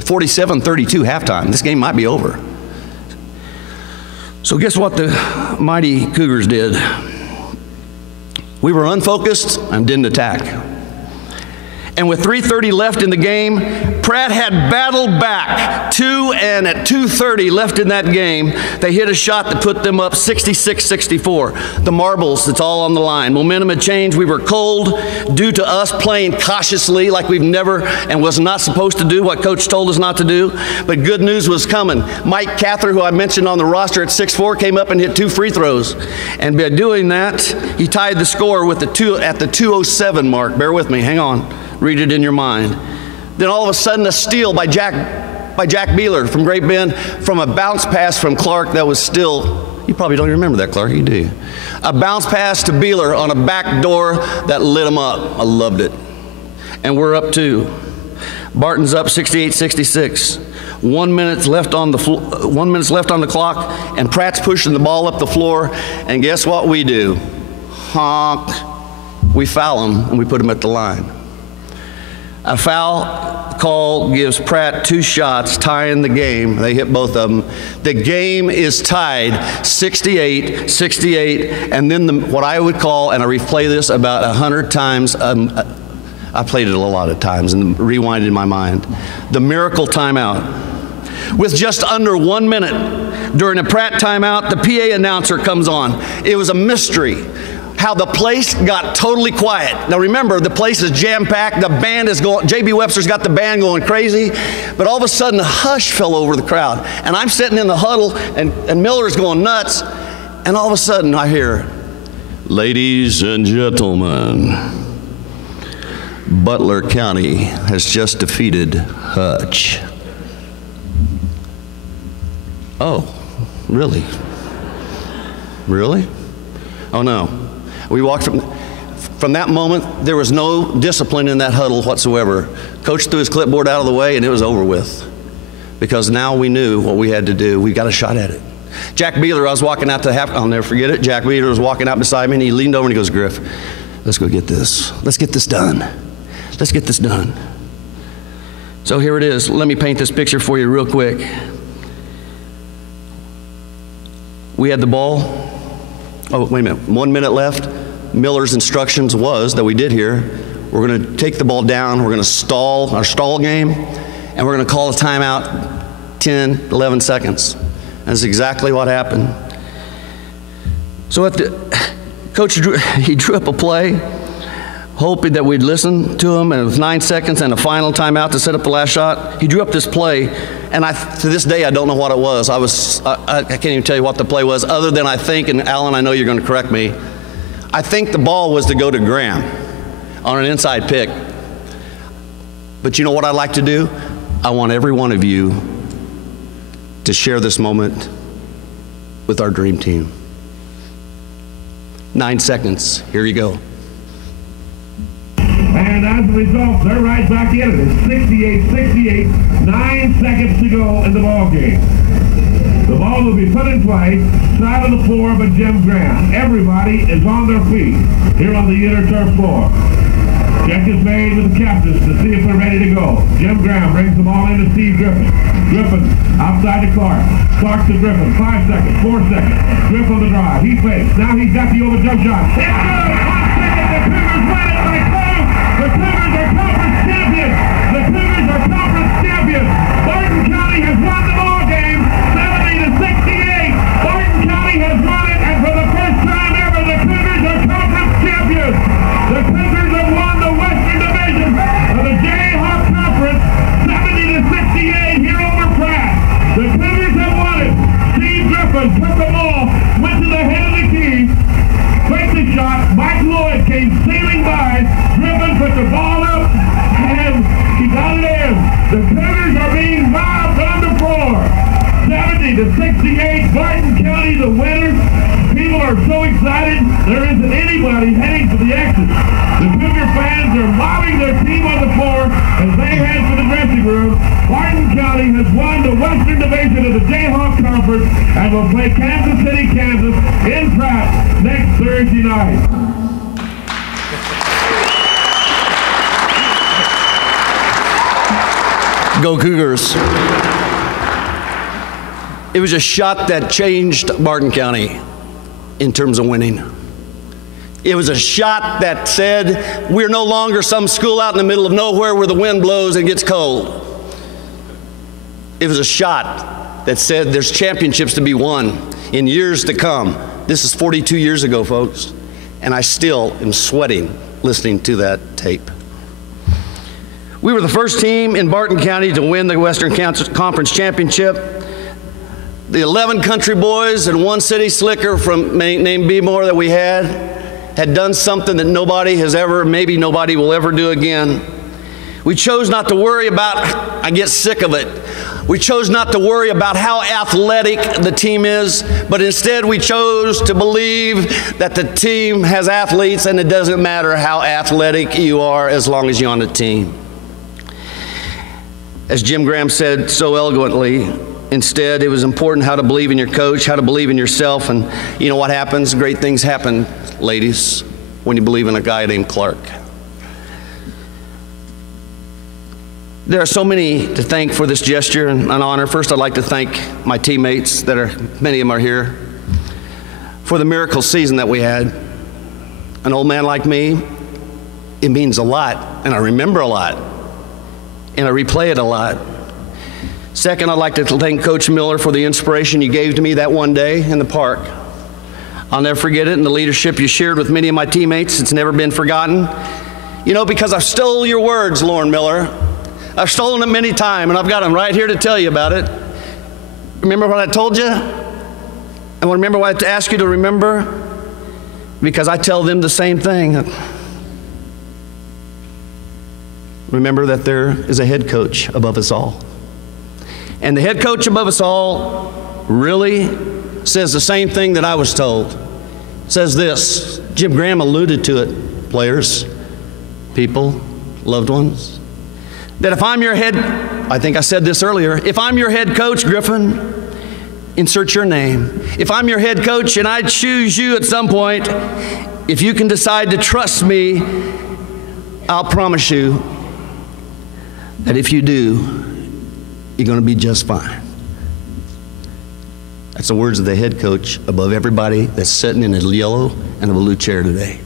47-32 halftime. This game might be over. So guess what the mighty Cougars did? We were unfocused and didn't attack. And with 3:30 left in the game, Pratt had battled back and at 2:30 left in that game, they hit a shot that put them up 66-64. The marbles, it's all on the line. Momentum had changed. We were cold due to us playing cautiously like we've never and was not supposed to do what Coach told us not to do. But good news was coming. Mike Cather, who I mentioned on the roster at 6'4", came up and hit 2 free throws. And by doing that, he tied the score with at the 2:07 mark. Bear with me, hang on. Read it in your mind. Then all of a sudden, a steal by Jack Beeler from Great Bend from a bounce pass from Clark that was still, you probably don't even remember that, Clark, you do. A bounce pass to Beeler on a back door that lit him up. I loved it. And we're up 2. Barton's up 68-66. 1 minute left on the 1 minute left on the clock, and Pratt's pushing the ball up the floor. And guess what we do? Honk. We foul him, and we put him at the line. A foul call gives Pratt 2 shots, tying the game. They hit both of them. The game is tied 68-68, and then what I would call, and I replay this about 100 times, I played it a lot of times and rewinded in my mind, the miracle timeout. With just under 1 minute during a Pratt timeout, the PA announcer comes on. It was a mystery how the place got totally quiet. Now remember, the place is jam-packed. The band is going, J.B. Webster's got the band going crazy, but all of a sudden a hush fell over the crowd. And I'm sitting in the huddle, and Miller's going nuts, and all of a sudden I hear, "Ladies and gentlemen, Butler County has just defeated Hutch." Oh, really? Really? Oh no. We walked from that moment, there was no discipline in that huddle whatsoever. Coach threw his clipboard out of the way, and it was over with. Because now we knew what we had to do. We got a shot at it. Jack Beeler, I was walking out to the half, I'll never forget it. Jack Beeler was walking out beside me, and he leaned over and he goes, "Griff, let's go get this. Let's get this done. Let's get this done." So here it is. Let me paint this picture for you real quick. We had the ball. Oh, wait a minute. 1 minute left. Miller's instructions was that we did here. We're going to take the ball down. We're going to stall our stall game, and we're going to call a timeout 10, 11 seconds. That's exactly what happened. So Coach drew up a play, hoping that we'd listen to him, and with 9 seconds and a final timeout to set up the last shot, he drew up this play, and to this day I don't know what it was. I can't even tell you what the play was, other than I think, and Alan, I know you're going to correct me, I think the ball was to go to Graham on an inside pick. But you know what I'd like to do? I want every one of you to share this moment with our dream team. 9 seconds. Here you go. And as a result, they're right back in it. It's 68-68, 9 seconds to go in the ball game. The ball will be put in play, side of the floor by Jim Graham. Everybody is on their feet here on the inner turf floor. Check is made with the captains to see if they're ready to go. Jim Graham brings the ball in to Steve Griffin. Griffin outside to Clark. Clark to Griffin. 5 seconds, 4 seconds. Griffin the drive. He fakes. Now he's got the over jump shot. It's good. 1 second. The Cougars win it by 2. The Cougars are conference champions. The Cougars are conference champions. Barton County has won the ball game, 70-68. Barton County has won it, and for the first time ever, the Cougars are conference champions. The Cougars have won the Western Division of the Jayhawk Conference, 70-68 here over Pratt. The Cougars have won it. Steve Griffin took the ball, went to the head of the key, faked the shot. Mike Lloyd came sailing by. Griffin put the ball up, and he got it in. The Cougars are being mobbed on the floor. 70-68, Barton so excited there isn't anybody heading for the exit. The Cougar fans are mobbing their team on the floor as they head for the dressing room. Barton County has won the Western Division of the Jayhawk Conference and will play Kansas City, Kansas in Pratt next Thursday night. Go Cougars. It was a shot that changed Barton County in terms of winning. It was a shot that said, we're no longer some school out in the middle of nowhere where the wind blows and gets cold. It was a shot that said there's championships to be won in years to come. This is 42 years ago, folks, and I still am sweating listening to that tape. We were the first team in Barton County to win the Western Conference Championship. The 11 country boys and one city slicker from named B-More that we had done something that nobody has ever, maybe nobody will ever do again. We chose not to worry about, I get sick of it, we chose not to worry about how athletic the team is, but instead we chose to believe that the team has athletes and it doesn't matter how athletic you are as long as you're on the team. As Jim Graham said so eloquently, instead, it was important how to believe in your coach, how to believe in yourself, and you know what happens? Great things happen, ladies, when you believe in a guy named Clark. There are so many to thank for this gesture and an honor. First, I'd like to thank my teammates that are, many of them are here, for the miracle season that we had. An old man like me, it means a lot, and I remember a lot, and I replay it a lot. Second, I'd like to thank Coach Miller for the inspiration you gave to me that one day in the park. I'll never forget it, and the leadership you shared with many of my teammates, it's never been forgotten. You know, because I stole your words, Lauren Miller. I've stolen them many times, and I've got them right here to tell you about it. Remember what I told you? And remember what I asked you to remember? Because I tell them the same thing. Remember that there is a head coach above us all. And the head coach above us all really says the same thing that I was told. It says this, Jim Graham alluded to it, players, people, loved ones, that if I'm your head, I think I said this earlier, if I'm your head coach, Griffin, insert your name. If I'm your head coach and I choose you at some point, if you can decide to trust me, I'll promise you that if you do, you're going to be just fine. That's the words of the head coach above everybody that's sitting in a yellow and a blue chair today.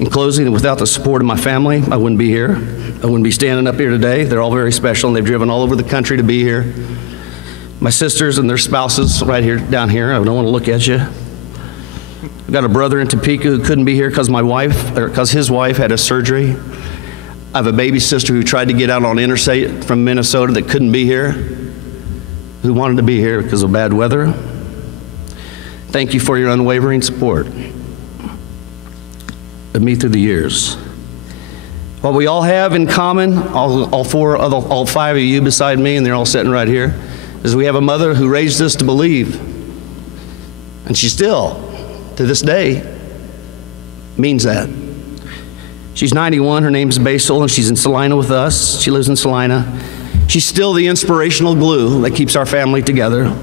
In closing, without the support of my family, I wouldn't be here. I wouldn't be standing up here today. They're all very special, and they've driven all over the country to be here. My sisters and their spouses right here, down here. I don't want to look at you. I've got a brother in Topeka who couldn't be here because his wife had a surgery. I have a baby sister who tried to get out on interstate from Minnesota that couldn't be here, who wanted to be here because of bad weather. Thank you for your unwavering support of me through the years. What we all have in common, all five of you beside me, and they're all sitting right here, is we have a mother who raised us to believe. And she still, to this day, means that. She's 91, her name's Basil, and she's in Salina with us. She lives in Salina. She's still the inspirational glue that keeps our family together.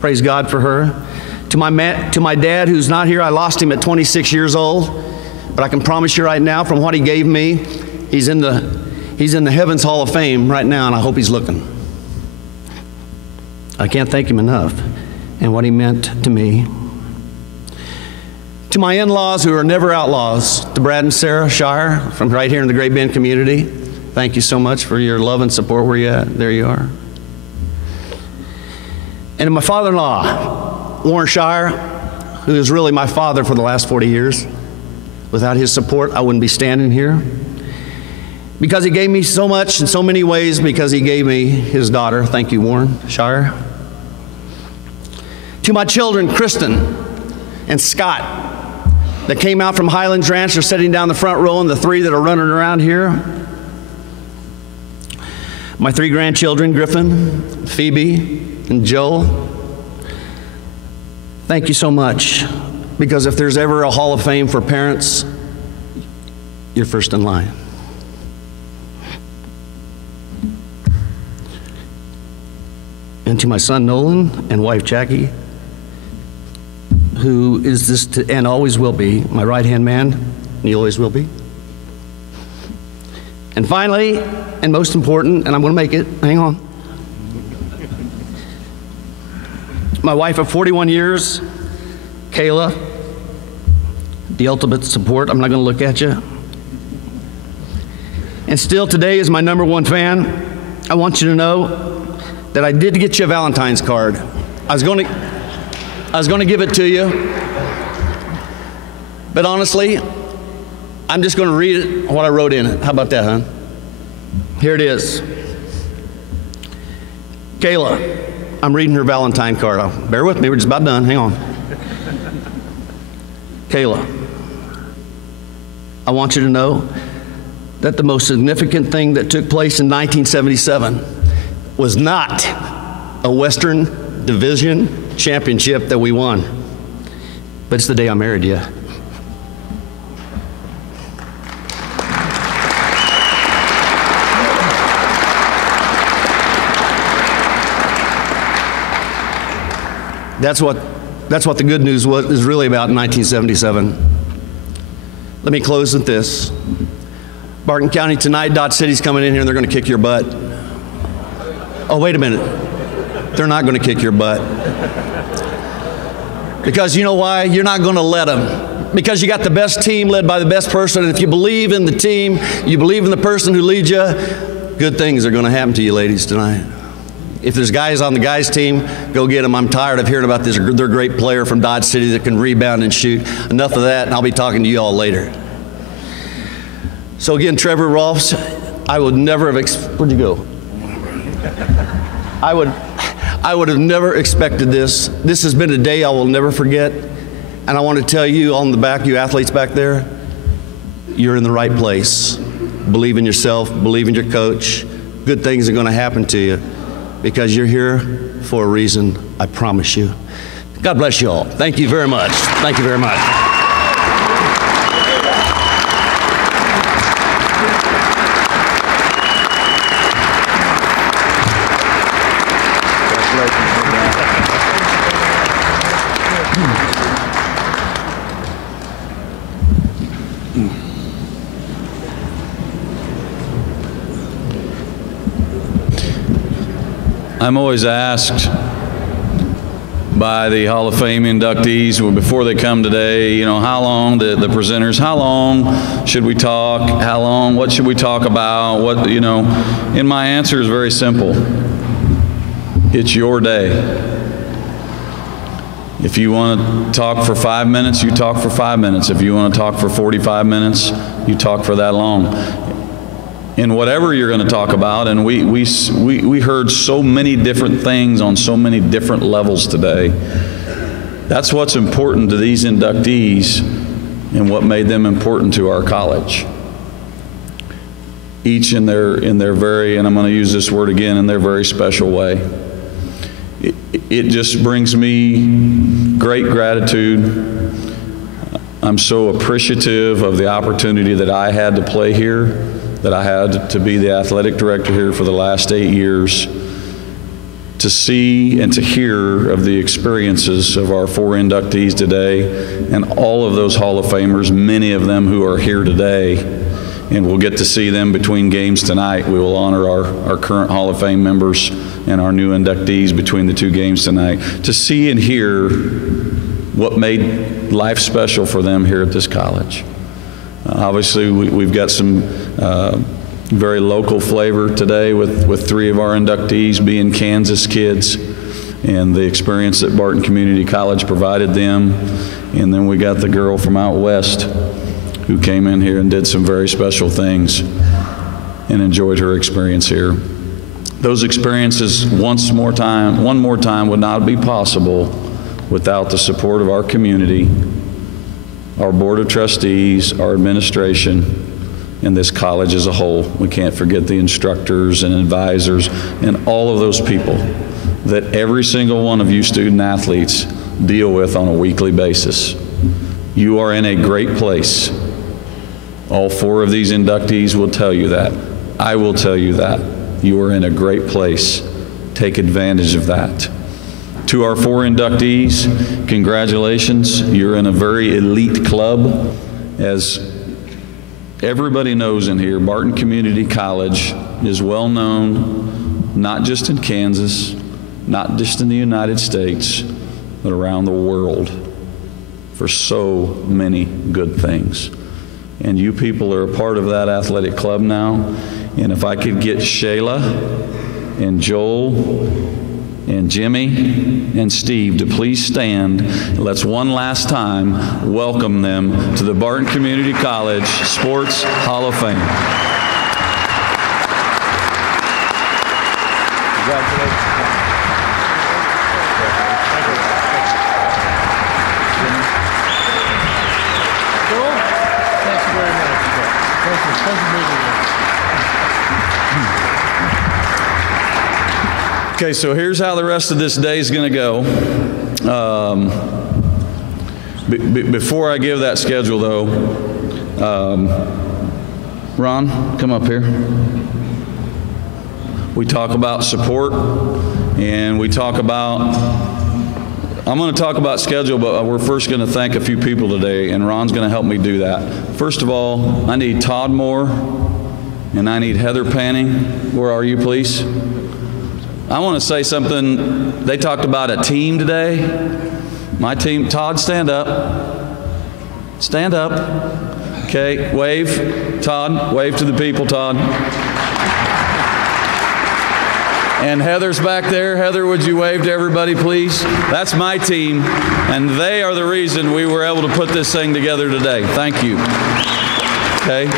Praise God for her. To my dad, who's not here, I lost him at 26 years old. But I can promise you right now, from what he gave me, he's in the Heavens Hall of Fame right now, and I hope he's looking. I can't thank him enough and what he meant to me. To my in-laws who are never outlaws, to Brad and Sarah Shire from right here in the Great Bend community, thank you so much for your love and support where you're at. There you are. And to my father-in-law, Warren Shire, who is really my father for the last 40 years. Without his support, I wouldn't be standing here. Because he gave me so much in so many ways, because he gave me his daughter. Thank you, Warren Shire. To my children, Kristen and Scott, that came out from Highlands Ranch, are sitting down the front row, and the three that are running around here. My three grandchildren, Griffin, Phoebe, and Joel. thank you so much, because if there's ever a Hall of Fame for parents, you're first in line. And to my son Nolan and wife Jackie, who is this and always will be my right-hand man, and he always will be. And finally, and most important, and I'm going to make it, hang on. My wife of 41 years, Kayla, the ultimate support. I'm not going to look at you. And still today is my #1 fan. I want you to know that I did get you a Valentine's card. I was going to give it to you, but honestly, I'm just going to read it, what I wrote in it. How about that, hon? Here it is. Kayla, I'm reading her Valentine card. Bear with me, we're just about done. Hang on. Kayla, I want you to know that the most significant thing that took place in 1977 was not a Western Division championship that we won, but it's the day I married you. That's what the good news is really about in 1977. Let me close with this. Barton County tonight, Dodge City's coming in here and they're going to kick your butt. Oh, wait a minute. They're not going to kick your butt. Because you know why? You're not going to let them. Because you got the best team led by the best person, and if you believe in the team, you believe in the person who leads you, good things are going to happen to you ladies tonight. If there's guys on the guys team, go get them. I'm tired of hearing about this. They're a great player from Dodge City that can rebound and shoot. Enough of that, and I'll be talking to you all later. So again, Trevor Rolfs, I would never have, where'd you go? I would have never expected this. This has been a day I will never forget. And I want to tell you on the back, you athletes back there, you're in the right place. Believe in yourself, believe in your coach. Good things are going to happen to you because you're here for a reason, I promise you. God bless you all. Thank you very much. Thank you very much. I'm always asked by the Hall of Fame inductees before they come today, you know, how long, the presenters, how long should we talk? How long, what should we talk about? What, you know, and my answer is very simple. It's your day. If you want to talk for 5 minutes, you talk for 5 minutes. If you want to talk for 45 minutes, you talk for that long. In whatever you're going to talk about, and we heard so many different things on so many different levels today. That's what's important to these inductees and what made them important to our college. Each in their very, and I'm going to use this word again, in their very special way. It just brings me great gratitude. I'm so appreciative of the opportunity that I had to play here, that I had to be the athletic director here for the last 8 years, to see and to hear of the experiences of our 4 inductees today and all of those Hall of Famers, many of them who are here today, and we'll get to see them between games tonight. We will honor our current Hall of Fame members and our new inductees between the 2 games tonight, to see and hear what made life special for them here at this college. Obviously, we've got some very local flavor today with 3 of our inductees being Kansas kids and the experience that Barton Community College provided them. And then we got the girl from out west who came in here and did some very special things and enjoyed her experience here. Those experiences one more time would not be possible without the support of our community, our Board of Trustees, our administration, and this college as a whole. We can't forget the instructors and advisors and all of those people that every single one of you student athletes deal with on a weekly basis. You are in a great place. All 4 of these inductees will tell you that. I will tell you that. You are in a great place. Take advantage of that. To our 4 inductees, congratulations. You're in a very elite club. As everybody knows in here, Barton Community College is well known, not just in Kansas, not just in the United States, but around the world for so many good things. And you people are a part of that athletic club now. And if I could get Shala and Joel and Jimmy and Steve to please stand. Let's one last time welcome them to the Barton Community College Sports Hall of Fame. Congratulations. Thank you very much. Thank you. Okay, so here's how the rest of this day is going to go. Before I give that schedule, though, Ron, come up here. We talk about support, and we talk about, I'm going to talk about schedule, but we're first going to thank a few people today, and Ron's going to help me do that. First of all, I need Todd Moore, and I need Heather Panning. Where are you, please? I want to say something. They talked about a team today. My team, Todd, stand up. Stand up. Okay, wave. Todd, wave to the people, Todd. And Heather's back there. Heather, would you wave to everybody, please? That's my team, and they are the reason we were able to put this thing together today. Thank you. Okay.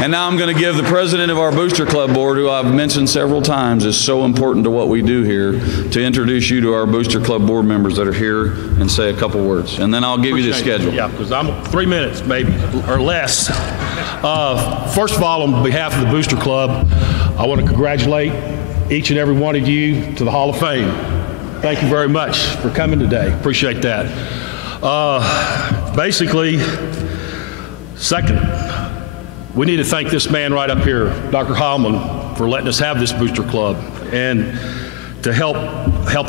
And now I'm going to give the president of our Booster Club board, who I've mentioned several times is so important to what we do here, to introduce you to our Booster Club board members that are here and say a couple words. And then I'll give you the schedule. Yeah, because I'm 3 minutes maybe or less. First of all, on behalf of the Booster Club, I want to congratulate each and every one of you to the Hall of Fame. Thank you very much for coming today. Appreciate that. Basically, second, we need to thank this man right up here, Dr. Hallman, for letting us have this Booster Club and to help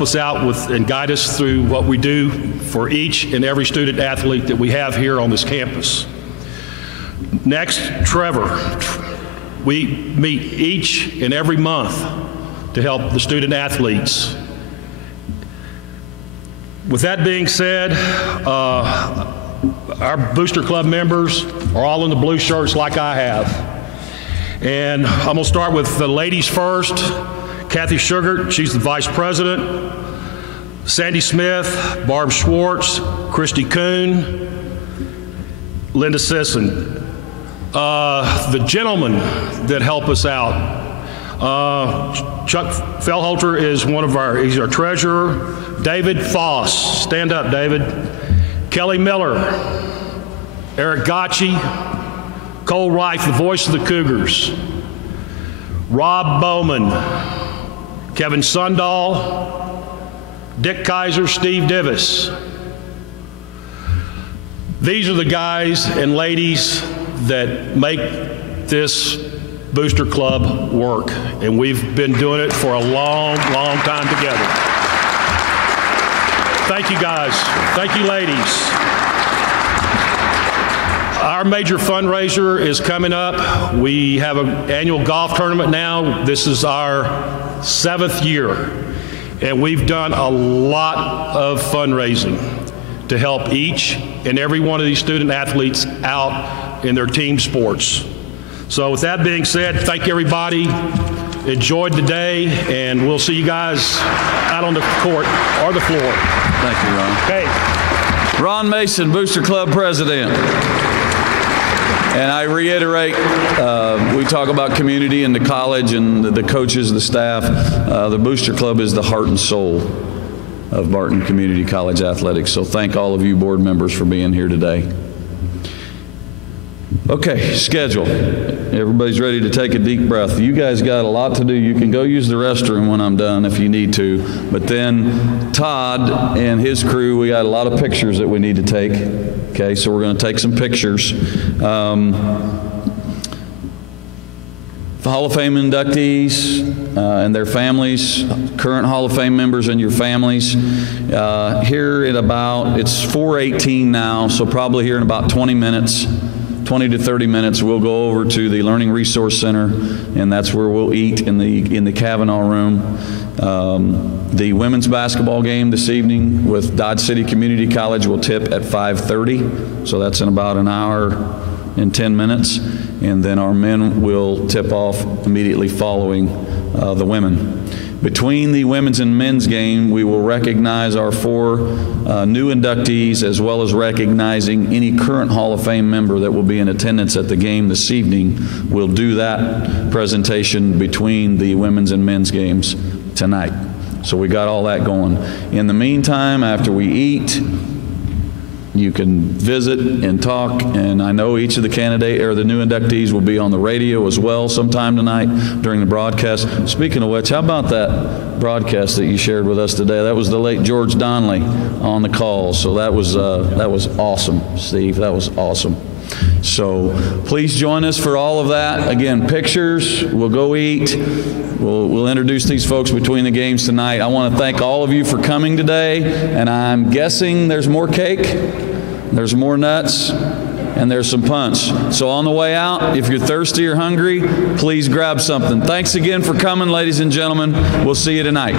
us out with and guide us through what we do for each and every student athlete that we have here on this campus. Next, Trevor. We meet each and every month to help the student athletes. With that being said, our Booster Club members are all in the blue shirts like I have. And I'm going to start with the ladies first. Kathy Sugart, she's the vice president. Sandy Smith, Barb Schwartz, Christy Kuhn, Linda Sisson. The gentlemen that help us out. Chuck Fellholter is he's our treasurer. David Foss, stand up, David. Kelly Miller, Eric Gotchi, Cole Reif, the voice of the Cougars, Rob Bowman, Kevin Sundahl, Dick Kaiser, Steve Divis. These are the guys and ladies that make this Booster Club work, and we've been doing it for a long, long time together. Thank you, guys. Thank you, ladies. Our major fundraiser is coming up. We have an annual golf tournament now. This is our 7th year, and we've done a lot of fundraising to help each and every one of these student athletes out in their team sports. So with that being said, thank you, everybody. Enjoyed the day, and we'll see you guys out on the court or the floor. Thank you, Ron. Okay. Ron Mason, Booster Club president. And I reiterate, we talk about community and the college and the coaches, the staff. The Booster Club is the heart and soul of Barton Community College athletics. So thank all of you board members for being here today. Okay, schedule. Everybody's ready to take a deep breath. You guys got a lot to do. You can go use the restroom when I'm done if you need to. But then Todd and his crew, we got a lot of pictures that we need to take. Okay, so we're going to take some pictures. The Hall of Fame inductees and their families, current Hall of Fame members and your families. Here at about, it's 4:18 now, so probably here in about 20 minutes, 20 to 30 minutes, we'll go over to the Learning Resource Center, and that's where we'll eat in the Kavanaugh room. The women's basketball game this evening with Dodge City Community College will tip at 5:30, so that's in about an hour and 10 minutes. And then our men will tip off immediately following the women. Between the women's and men's game, we will recognize our 4 new inductees, as well as recognizing any current Hall of Fame member that will be in attendance at the game this evening. We'll do that presentation between the women's and men's games tonight. So we got all that going. In the meantime, after we eat, you can visit and talk, and I know each of the candidate or the new inductees will be on the radio as well sometime tonight during the broadcast. Speaking of which, how about that broadcast that you shared with us today? That was the late George Donnelly on the call, so that was awesome, Steve. That was awesome. So please join us for all of that. Again, pictures, we'll go eat. We'll introduce these folks between the games tonight. I want to thank all of you for coming today, and I'm guessing there's more cake, there's more nuts, and there's some punch. So on the way out, if you're thirsty or hungry, please grab something. Thanks again for coming, ladies and gentlemen. We'll see you tonight.